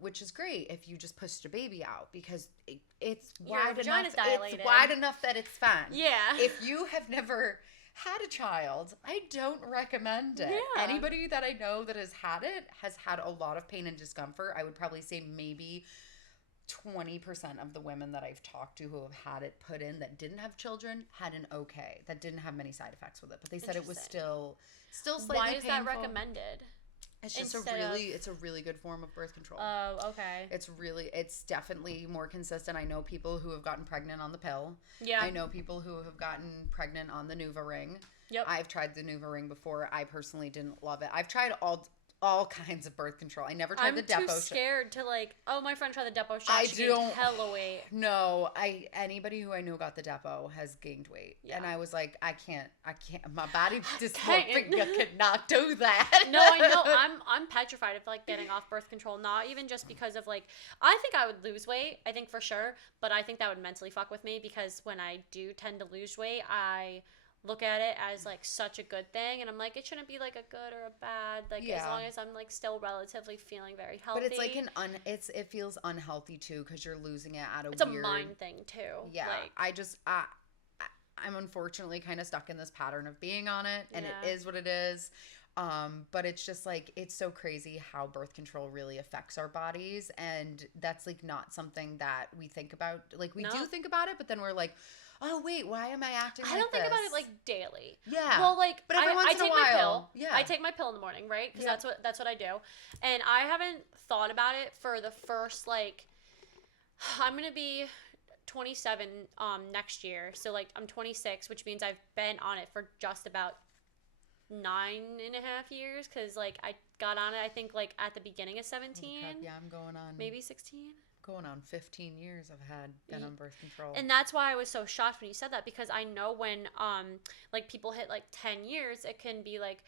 Which is great if you just pushed a baby out, because it's Your wide enough. dilated. It's wide enough that it's fine. Yeah. If you have never had a child, I don't recommend it. Yeah. Anybody that I know that has had it has had a lot of pain and discomfort. I would probably say maybe 20% of the women that I've talked to who have had it put in that didn't have children had an that didn't have many side effects with it. But they said it was still slightly painful. Why is that recommended? It's just it's a really good form of birth control. Oh, okay. It's definitely more consistent. I know people who have gotten pregnant on the pill. Yeah. I know people who have gotten pregnant on the NuvaRing. Yep. I've tried the NuvaRing before. I personally didn't love it. I've tried all kinds of birth control. I never tried the Depo. I'm too scared to like. Oh, my friend tried the Depo shot. She gained hella weight. No, anybody who I know got the Depo has gained weight, and I was like, I can't. My body dysmorphia cannot do that. No, I know. I'm petrified of like getting off birth control. Not even just because of like, I think I would lose weight. I think for sure, but I think that would mentally fuck with me because when I do tend to lose weight, I look at it as like such a good thing, and I'm like, it shouldn't be like a good or a bad, like as long as I'm like still relatively feeling very healthy. But it's like it feels unhealthy too because you're losing it at it's weird, a mind thing too. Yeah, like, I'm unfortunately kind of stuck in this pattern of being on it, and it is what it is. But it's just like, it's so crazy how birth control really affects our bodies, and that's like not something that we think about. Like we do think about it, but then we're like, oh wait, why am I acting like this? I don't think about it like daily. Yeah. Well, like, but every once in a while, my pill. Yeah. I take my pill in the morning, right? Because that's what I do, and I haven't thought about it for the first like, I'm gonna be 27 next year, so like I'm 26, which means I've been on it for just about 9.5 years, because like I got on it I think like at the beginning of 17. Oh, crap. Yeah, I'm going on maybe 16. Going on 15 years been on birth control. And that's why I was so shocked when you said that, because I know when like people hit like 10 years, it can be like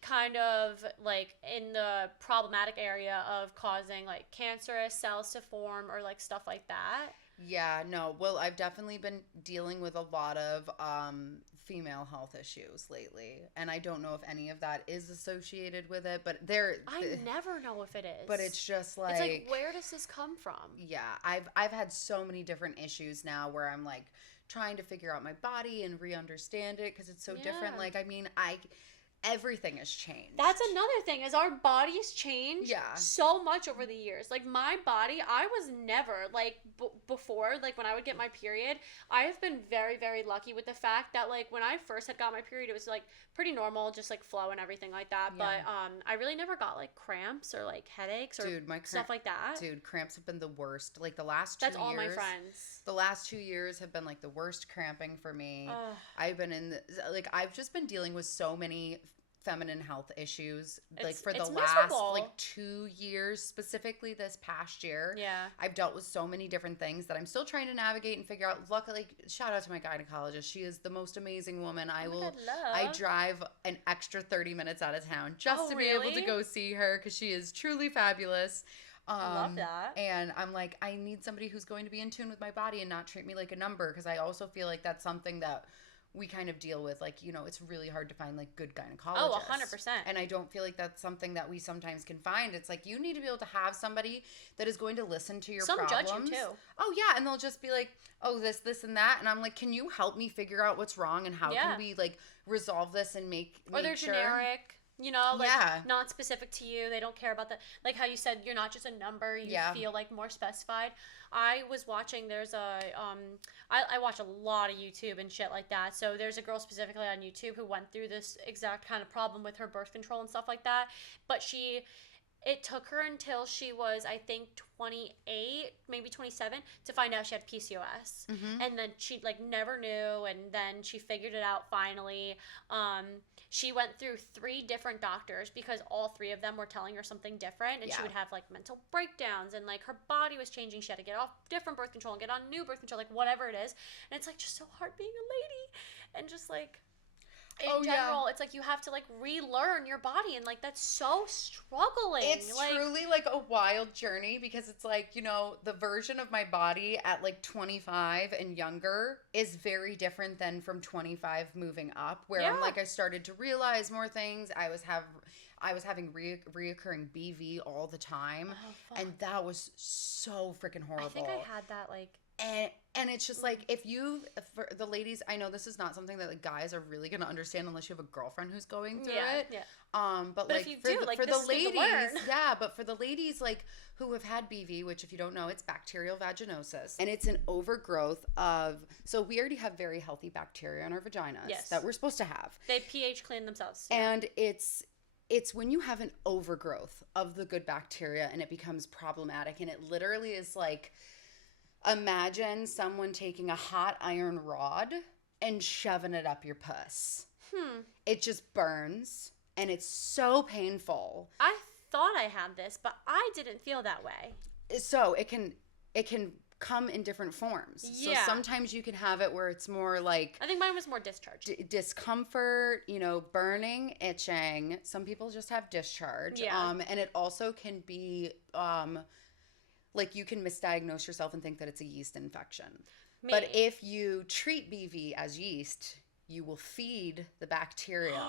kind of like in the problematic area of causing like cancerous cells to form or like stuff like that. Yeah, no. Well, I've definitely been dealing with a lot of female health issues lately, and I don't know if any of that is associated with it, but I never know if it is. But it's just like, it's like, where does this come from? Yeah, I've had so many different issues now where I'm like trying to figure out my body and re-understand it because it's so different. Like, I mean, everything has changed. That's another thing, is our bodies change so much over the years. Like my body, I was never like before, like when I would get my period, I have been very, very lucky with the fact that like when I first had got my period, it was like pretty normal, just like flow and everything like that. Yeah. But I really never got like cramps or like headaches or stuff like that. Dude, cramps have been the worst. Like the last 2 years. That's all my friends. The last 2 years have been like the worst cramping for me. I've been I've just been dealing with so many feminine health issues like for the last like 2 years, specifically this past year. Yeah, I've dealt with so many different things that I'm still trying to navigate and figure out. Luckily, shout out to my gynecologist. She is the most amazing woman. I drive an extra 30 minutes out of town just to be able to go see her because she is truly fabulous. I love that. And I'm like, I need somebody who's going to be in tune with my body and not treat me like a number, because I also feel like that's something that we kind of deal with. Like, you know, it's really hard to find like good gynecologists. Oh, 100%. And I don't feel like that's something that we sometimes can find. It's like, you need to be able to have somebody that is going to listen to your problems. Some judge you too. Oh yeah, and they'll just be like, oh, this and that, and I'm like, can you help me figure out what's wrong and how can we like resolve this and make or they're sure? Generic. You know, like not specific to you. They don't care about that. Like how you said, you're not just a number. You feel like more specified. I was watching, there's a, I watch a lot of YouTube and shit like that. So there's a girl specifically on YouTube who went through this exact kind of problem with her birth control and stuff like that. But it took her until she was, I think, 28, maybe 27, to find out she had PCOS. Mm-hmm. And then she, like, never knew, and then she figured it out finally. She went through 3 different doctors because all 3 of them were telling her something different, and she would have, like, mental breakdowns, and, like, her body was changing. She had to get off different birth control and get on new birth control, like, whatever it is. And it's, like, just so hard being a lady. And just, like... In general, it's like you have to like relearn your body, and like that's so struggling. It's like, truly like a wild journey, because it's like, you know, the version of my body at like 25 and younger is very different than from 25 moving up, where I'm like, I started to realize more things. I was having reoccurring BV all the time, and that was so freaking horrible. I think I had that like. And it's just like, for the ladies, I know this is not something that the guys are really going to understand unless you have a girlfriend who's going through it. Yeah. But like, if you do, for the ladies, but for the ladies like who have had BV, which if you don't know, it's bacterial vaginosis, and it's an overgrowth of, so we already have very healthy bacteria in our vaginas that we're supposed to have. They pH clean themselves. And it's it's when you have an overgrowth of the good bacteria and it becomes problematic. And it literally is like, imagine someone taking a hot iron rod and shoving it up your puss. It just burns and it's so painful. I thought I had this, but I didn't feel that way. So it can come in different forms. Yeah. So sometimes you can have it where it's more like, I think mine was more discharge. Discomfort, burning, itching. Some people just have discharge. Yeah. And it also can be like you can misdiagnose yourself and think that it's a yeast infection. Maybe. But if you treat BV as yeast, you will feed the bacteria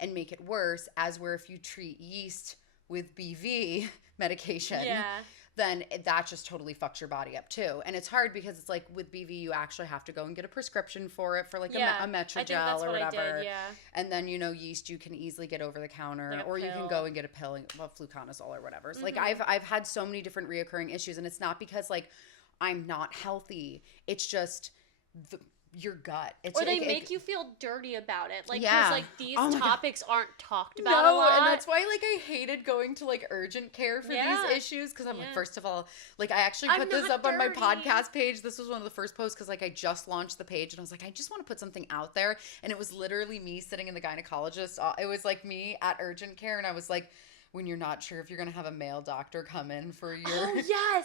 and make it worse, as where if you treat yeast with BV medication, then that just totally fucks your body up too. And it's hard because it's like with BV, you actually have to go and get a prescription for it for like a Metrogel or whatever. And then, yeast you can easily get over the counter, like or you can go and get a pill, fluconazole or whatever. So like I've had so many different reoccurring issues, and it's not because like I'm not healthy. It's just your gut. Or they make you feel dirty about it. Like, because like these topics aren't talked about a lot. And that's why like I hated going to like urgent care for these issues, because I'm like, first of all, like I actually put this up on my podcast page. This was one of the first posts because like I just launched the page and I was like, I just want to put something out there. And it was literally me sitting in the gynecologist. It was like me at urgent care, and I was like, when you're not sure if you're going to have a male doctor come in for your,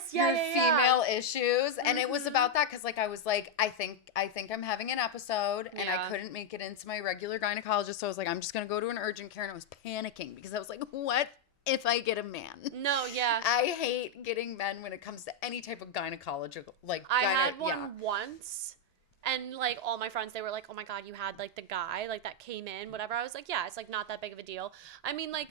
female issues. And it was about that, because like I was like, I think I'm having an episode, and I couldn't make it into my regular gynecologist. So I was like, I'm just going to go to an urgent care. And I was panicking because I was like, what if I get a man? No, yeah. I hate getting men when it comes to any type of gynecological, like. I had one once. And, like, all my friends, they were like, oh, my God, you had, like, the guy, like, that came in, whatever. I was like, yeah, it's, like, not that big of a deal. I mean, like,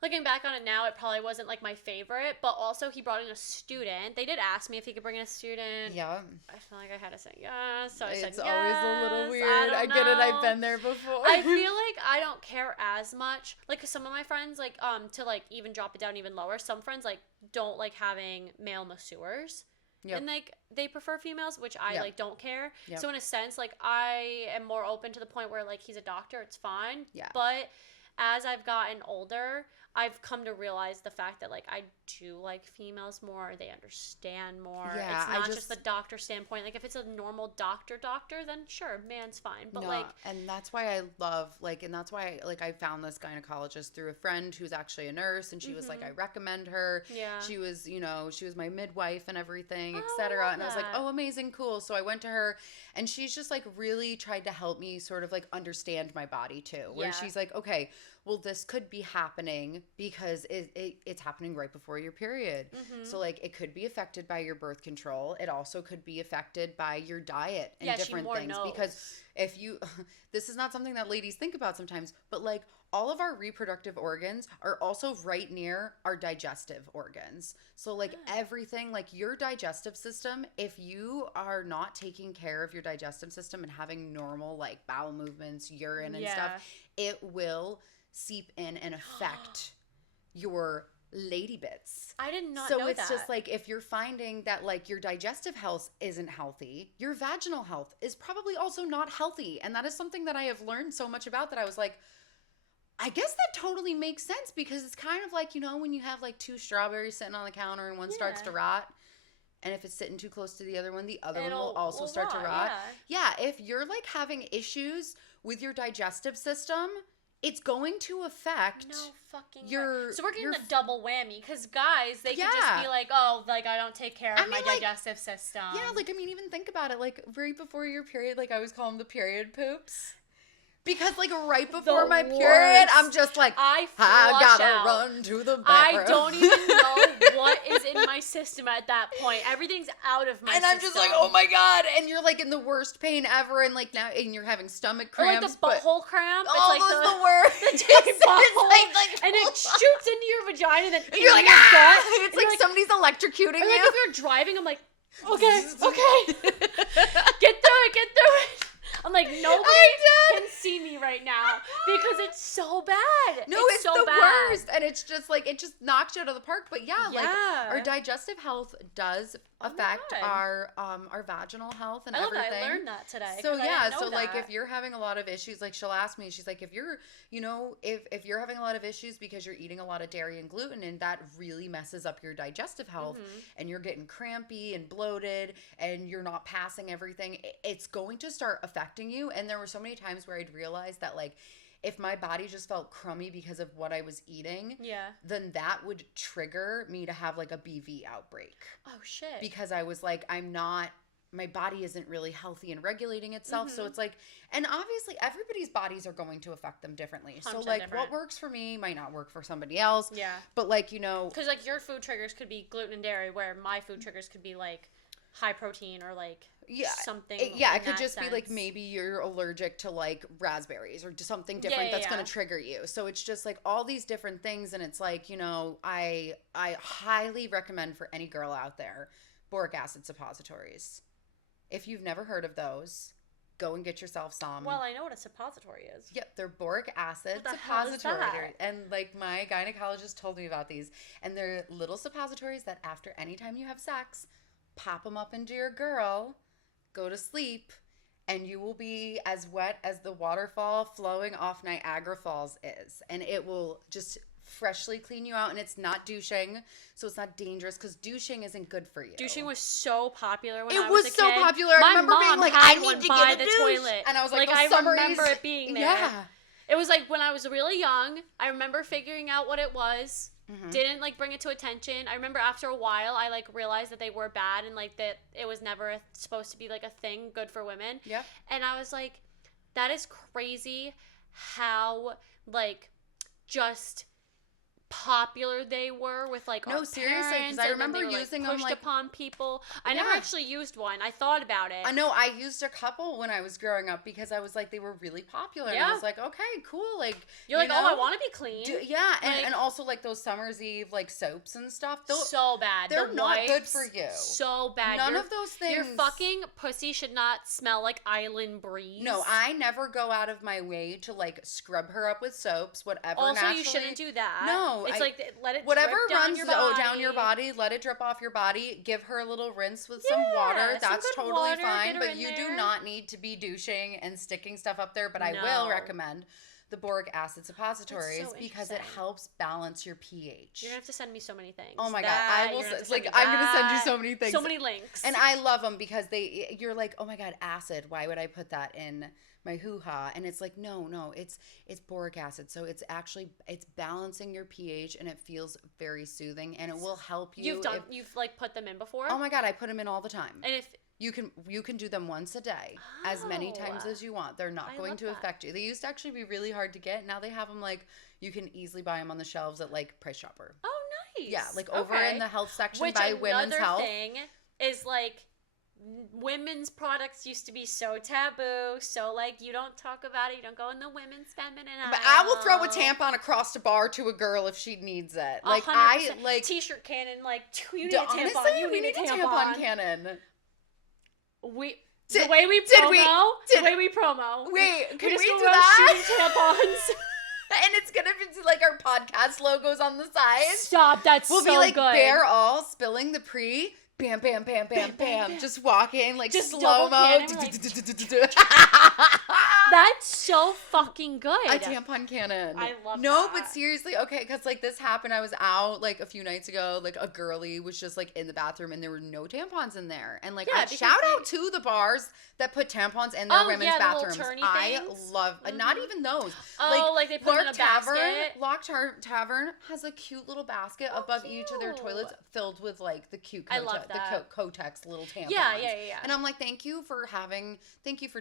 looking back on it now, it probably wasn't, like, my favorite. But also, he brought in a student. They did ask me if he could bring in a student. Yeah. I feel like I had to say yes. So I said yes. It's always a little weird. I get it. I've been there before. I feel like I don't care as much. Like, 'cause some of my friends, like, to, like, even drop it down even lower, some friends, like, don't like having male masseurs. Yep. And, like, they prefer females, which I, like, don't care. Yep. So, in a sense, like, I am more open to the point where, like, he's a doctor. It's fine. Yeah. But as I've gotten older, I've come to realize the fact that, like, I do like females more. They understand more. Yeah, it's not just the doctor standpoint. Like, if it's a normal doctor, then sure, man's fine. But, like... And that's why I love, like, and that's why, like, I found this gynecologist through a friend who's actually a nurse, and she was like, I recommend her. Yeah. She was, she was my midwife and everything, etc. And I was like, oh, amazing, cool. So I went to her, and she's just, like, really tried to help me sort of, like, understand my body, too. Where she's like, okay, well, this could be happening because it's happening right before your period. So, like, it could be affected by your birth control. It also could be affected by your diet and different things. Knows. Because if you, this is not something that ladies think about sometimes, but, like, all of our reproductive organs are also right near our digestive organs. So, like, everything, like, your digestive system, if you are not taking care of your digestive system and having normal, like, bowel movements, urine and stuff, it will seep in and affect your lady bits. I did not know that. So it's just like, if you're finding that, like, your digestive health isn't healthy, your vaginal health is probably also not healthy. And that is something that I have learned so much about, that I was like, I guess that totally makes sense, because it's kind of like, when you have like two strawberries sitting on the counter and one starts to rot. And if it's sitting too close to the other one, the other one will also start to rot. Yeah, if you're like having issues with your digestive system, it's going to affect your... So we're getting the double whammy, because guys, they could just be like, oh, like, I don't take care of my digestive system. Yeah, like, I mean, even think about it. Like, right before your period, like, I always call them the period poops. Because, like, right before my period, I'm just like, I gotta run to the bathroom. I don't even know what is in my system at that point. Everything's out of my system. And I'm just like, oh my God. And you're, like, in the worst pain ever. And, like, now, and you're having stomach cramps. Or, like, the butthole cramp. Oh, it's, like, the worst. The tight butthole. Like, and it shoots into your vagina. And then you're like, ah! It's like somebody's electrocuting you. Like, if you're driving, I'm like, okay. Get through it. I'm like, nobody can see me right right now because it's so bad. No, it's so the bad. worst. And it's just like, it just knocks you out of the park. But yeah, like Yeah. our digestive health does affect our vaginal health and I love everything. that. I learned that today. So 'cause I yeah, didn't know so like that. if you're having a lot of issues, like she'll ask me, she's like, if you're, you know, if you're having a lot of issues because you're eating a lot of dairy and gluten, and that really messes up your digestive health, and you're getting crampy and bloated and you're not passing everything, it's going to start affecting you. And there were so many times where I'd realize that like, if my body just felt crummy because of what I was eating, then that would trigger me to have like a BV outbreak. Oh shit. Because I was like, my body isn't really healthy and regulating itself. So it's like, and obviously everybody's bodies are going to affect them differently. So like different. what works for me might not work for somebody else. Yeah. But like, you know. Because like your food triggers could be gluten and dairy, where my food triggers could be like high protein or like something. It could just be like maybe you're allergic to like raspberries or to something different that's going to trigger you. So it's just like all these different things, and it's like, you know, I highly recommend for any girl out there boric acid suppositories. If you've never heard of those, go and get yourself some. Well, I know what a suppository is. Yep, they're boric acid what the hell is suppositories. that? And like my gynecologist told me about these, and they're little suppositories that after any time you have sex, pop them up into your girl, go to sleep, and you will be as wet as the waterfall flowing off Niagara Falls is. And it will just freshly clean you out, and it's not douching, so it's not dangerous, because douching isn't good for you. Douching was so popular when I was was a kid. It was so popular. I remember being like, I need to get a douche. Toilet. And I was like, I remember it being there. Yeah. It was like when I was really young, I remember figuring out what it was. Didn't like bring it to attention. I remember after a while I like realized that they were bad, and like that it was never supposed to be like a thing good for women. Yeah. And I was like, that is crazy how like just popular they were with like no, our seriously, because I remember using them pushed like upon people. I never actually used one. I thought about it. I know I used a couple when I was growing up because I was like, they were really popular. Yeah. And I was like, okay, cool. Like you're like, know? oh, I want to be clean. And also like those Summer's Eve like soaps and stuff. So bad. They're not good for you. So bad. None of those things. Your fucking pussy should not smell like island breeze. No, I never go out of my way to like scrub her up with soaps, whatever. Also, naturally. you shouldn't do that. No, it's like let it whatever drip runs down your body, let it drip off your body. Give her a little rinse with some Yeah, water. some That's good totally water, fine. get her But in you there. do not need to be douching and sticking stuff up there. But I No. will recommend the boric acid suppositories so because it interesting. helps balance your pH. You're gonna have to send me so many things. Oh my god, That, I will. you're gonna have to Like send me I'm gonna send you that. so many things, So many links. and I love them because you're like, oh my god, acid. Why would I put that in my hoo-ha? And it's like, no, it's boric acid, so it's balancing your pH, and it feels very soothing, and it will help you. You've like put them in before. Oh my god, I put them in all the time. And if you can do them once a day, as many times as you want. They're not going to affect you. They used to actually be really hard to get. Now they have them like you can easily buy them on the shelves at like Price Chopper. Oh, nice. Yeah, like over in the health section Which by Women's Health. Thing is like women's products used to be so taboo, so like you don't talk about it, you don't go in the women's feminine aisle. But I will throw a tampon across the bar to a girl if she needs it. Like 100%. I like t-shirt cannon. Like you need a tampon. Honestly, You we need a tampon. tampon cannon. The way we promo. Wait, can we just do go around that? shooting tampons. And it's gonna be like our podcast logos on the side. Stop, that's we'll so be like good. Bear all spilling the pre. Bam, bam, bam, bam, bam. Just walking like just slow mo. That's so fucking good. A tampon cannon. I love No, that. but seriously, okay, because like this happened. I was out like a few nights ago. Like a girly was just like in the bathroom, and there were no tampons in there. And like, shout out to the bars that put tampons in their women's bathrooms. I love not even those. Oh, like they put them in a basket. Lock Tavern has a cute little basket above each of their toilets filled with like the cute Kotex little tampons. Yeah. And I'm like, thank you for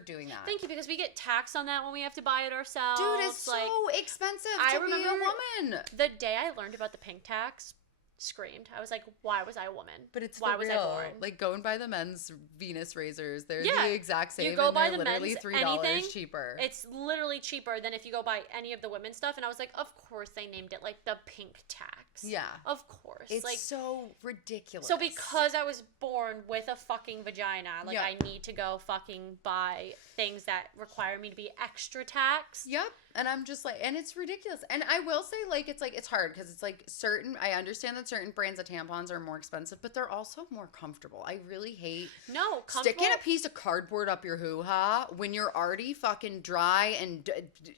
doing that. Thank you, because we get taxed on that when we have to buy it ourselves. Dude, it's like, so expensive to be a woman. The day I learned about the pink tax, screamed. I was like, why was I a woman? But it's why for was real. I born? Like going by the men's Venus razors, they're the exact same. You go and by they're the literally men's $3 cheaper. It's literally cheaper than if you go buy any of the women's stuff. And I was like, of course they named it like the pink tax. Yeah. Of course. It's like so ridiculous. So because I was born with a fucking vagina, like I need to go fucking buy things that require me to be extra taxed. Yep. And I'm just like, and it's ridiculous. And I will say, like, it's hard because it's like I understand that certain brands of tampons are more expensive, but they're also more comfortable. I really hate sticking a piece of cardboard up your hoo-ha when you're already fucking dry and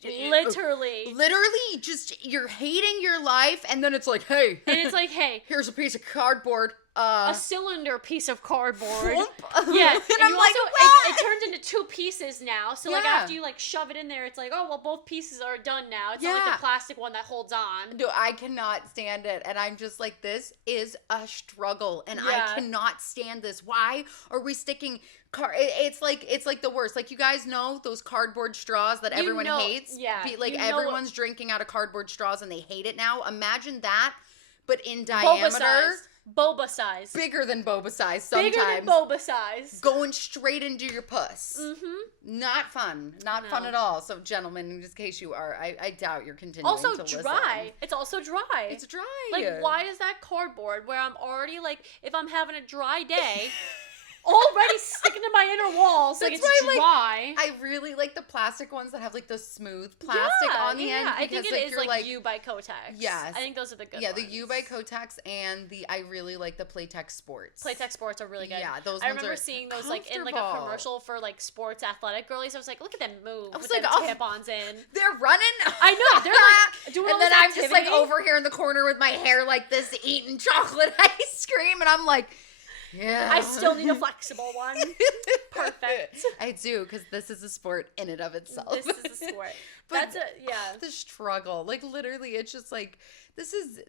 literally just you're hating your life, and then it's like, hey, and it's like, hey, here's a piece of cardboard. A cylinder piece of cardboard. Yeah. And I'm like, also, it turns into 2 pieces now. So, like, after you, like, shove it in there, it's like, oh, well, both pieces are done now. It's not like the plastic one that holds on. No, I cannot stand it. And I'm just like, this is a struggle. And I cannot stand this. Why are we sticking... It's like the worst. Like, you guys know those cardboard straws that everyone hates? Yeah. Everyone's drinking out of cardboard straws and they hate it now. Imagine that, but in diameter... Boba size. Bigger than boba size sometimes. Bigger than boba size. Going straight into your puss. Mm-hmm. Not fun. Not fun at all. So, gentlemen, in this case you are, I doubt you're continuing to listen. Also dry. It's also dry. It's dry. Like, why is that cardboard where I'm already, like, if I'm having a dry day... already sticking to my inner walls. That's like, it's dry. I really like the plastic ones that have like the smooth plastic on the end. I think it is like U by Kotex. Yes. I think those are the good ones. Yeah, the U by Kotex and I really like the Playtex Sports. Playtex Sports are really good. Yeah, those ones I remember seeing those like in like a commercial for like sports athletic girlies. I was like, look at them move with them tampons in. They're running. I know. They're like doing all this activity. And then I'm just like over here in the corner with my hair like this eating chocolate ice cream and I'm like, yeah. I still need a flexible one. Perfect. I do, because this is a sport in and of itself. This is a sport. That's the struggle. Like, literally, it's just like, this is,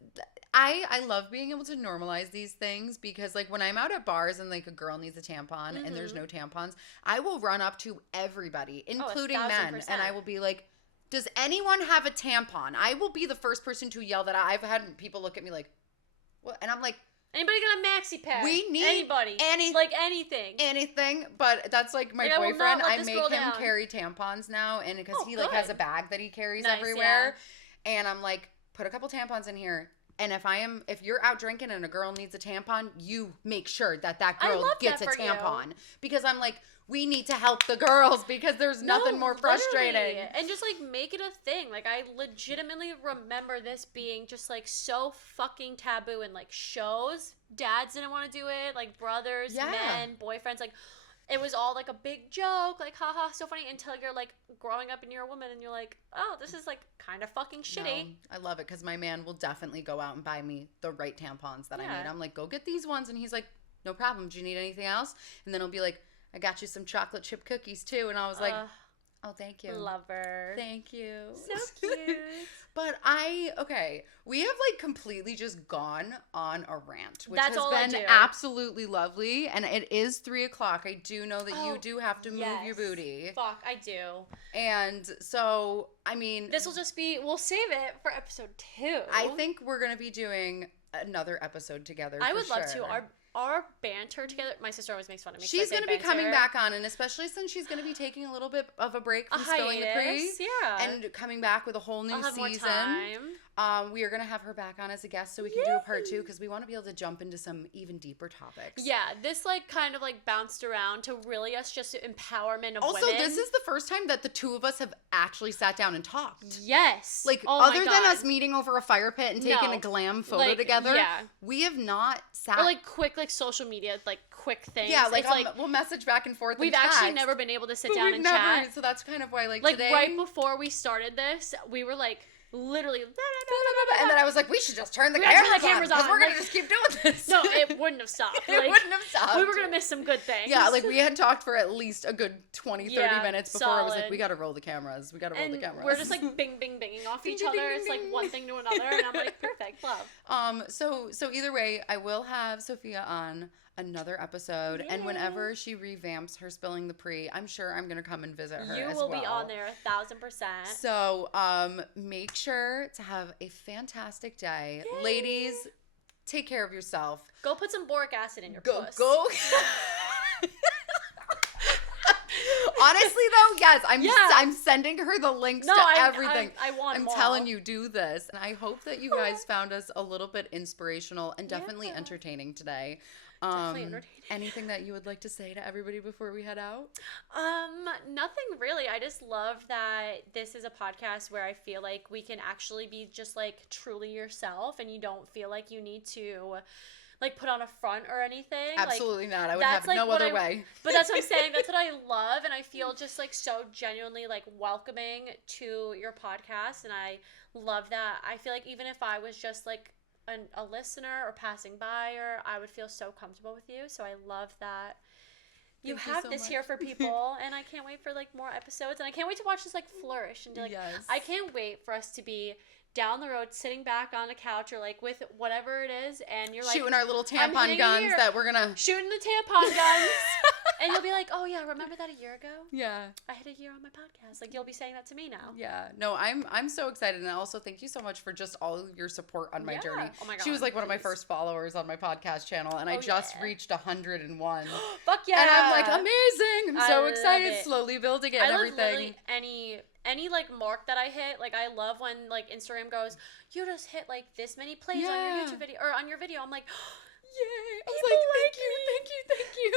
I love being able to normalize these things because, like, when I'm out at bars and, like, a girl needs a tampon and there's no tampons, I will run up to everybody, including men, and I will be like, does anyone have a tampon? I will be the first person to yell that. I've had people look at me like, what? And I'm like, anybody got a maxi pad? We need anybody. Anything. But that's like my boyfriend. I make him carry tampons now, and because he like has a bag that he carries everywhere, and I'm like, put a couple tampons in here. And if you're out drinking and a girl needs a tampon, you make sure that girl gets a tampon because I'm like, we need to help the girls because there's nothing more frustrating. Literally. And just like make it a thing. Like I legitimately remember this being just like so fucking taboo in like shows. Dads didn't want to do it. Like brothers, men, boyfriends. Like it was all like a big joke. Like haha, so funny until you're like growing up and you're a woman and you're like, oh, this is like kind of fucking shitty. No, I love it because my man will definitely go out and buy me the right tampons that I need. I'm like, go get these ones. And he's like, no problem. Do you need anything else? And then he'll be like, I got you some chocolate chip cookies too. And I was like, oh, thank you. Lover. Thank you. So cute. But we have like completely just gone on a rant, which That's has been absolutely lovely. And it is 3:00. I do know that you do have to move your booty. Fuck, I do. And so, I mean, this will just be, we'll save it for episode 2. I think we're going to be doing another episode together. I would love to. Our banter together, my sister always makes fun of me. She's going to be coming back on, and especially since she's going to be taking a little bit of a break from Spilling the Pre. And coming back with a whole new season. More time. We are going to have her back on as a guest so we can do a part 2 because we want to be able to jump into some even deeper topics. Yeah, this like kind of like bounced around to really us just empowerment of women. Also, this is the first time that the two of us have actually sat down and talked. Yes. Like, other than us meeting over a fire pit and taking a glam photo together, we have not sat. Or like quick like social media, like quick things. Yeah, like, we'll message back and forth. We've actually never been able to sit down and chat. So that's kind of why like today. Like right before we started this, we were like, literally, and then I was like, we should just turn the cameras on. We're gonna just keep doing this. No, it wouldn't have stopped. It wouldn't have stopped. We were gonna miss some good things. Yeah, like we had talked for at least a good 20, 30 minutes before I was like, we gotta roll the cameras. We're just like binging off each other. It's like one thing to another, and I'm like, perfect, love. So either way, I will have Sophia on another episode, and whenever she revamps her Spilling the Pre, I'm sure I'm gonna come and visit her. You will be on there 1,000%. So make sure to have a fantastic day. Yay. Ladies, Take care of yourself. Go put some boric acid in your puss. Go. Honestly, though, yes, I'm sending her the links to everything. I want I'm more. telling you, do this. And I hope that you guys found us a little bit inspirational and definitely entertaining today. Definitely entertaining. Anything that you would like to say to everybody before we head out? Nothing really. I just love that this is a podcast where I feel like we can actually be just like truly yourself, and you don't feel like you need to like put on a front or anything. Absolutely not. I would have no other way. But that's what I'm saying. That's what I love, and I feel just like so genuinely like welcoming to your podcast, and I love that. I feel like even if I was just like a listener or passing by, or I would feel so comfortable with you. So I love that you have this here for people, and I can't wait for like more episodes, and I can't wait to watch this like flourish and like I can't wait for us to be down the road sitting back on a couch or like with whatever it is, and you're like shooting our little tampon guns that we're gonna shooting the tampon guns. And you'll be like, oh yeah, remember that a year ago? Yeah. I had a year on my podcast. Like, you'll be saying that to me now. Yeah. No, I'm so excited. And also thank you so much for just all of your support on my journey. Oh my God. She was like one of my first followers on my podcast channel. And I just reached 101. Fuck yeah. And I'm like, amazing. I'm so excited. Slowly building it and everything. Literally any like mark that I hit. Like, I love when like Instagram goes, you just hit like this many plays on your YouTube video or on your video. I'm like, yay. I was like, thank you.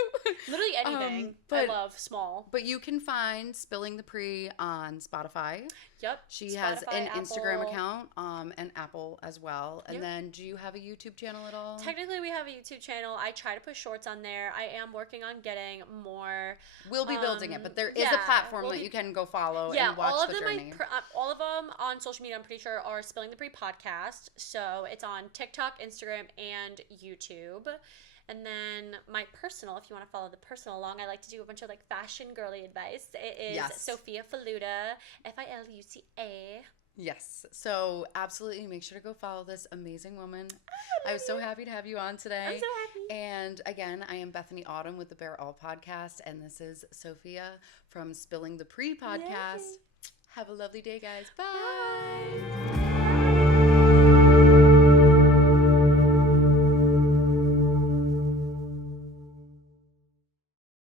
Literally anything. I love small. But you can find Spilling the Pre on Spotify. Yep. She has an Instagram account and Apple as well. And then do you have a YouTube channel at all? Technically, we have a YouTube channel. I try to put shorts on there. I am working on getting more. We'll be building it, but there is a platform that you can go follow and watch the journey. All of them on social media, I'm pretty sure, are Spilling the Pre podcast. So it's on TikTok, Instagram, and YouTube. And then my personal, if you want to follow the personal along, I like to do a bunch of like fashion girly advice. It is Sophia Filuta, Filuta. Yes. So absolutely make sure to go follow this amazing woman. I was so happy to have you on today. I'm so happy. And again, I am Bethany Autumn with the Bear All podcast. And this is Sophia from Spilling the Pre podcast. Yay. Have a lovely day, guys. Bye.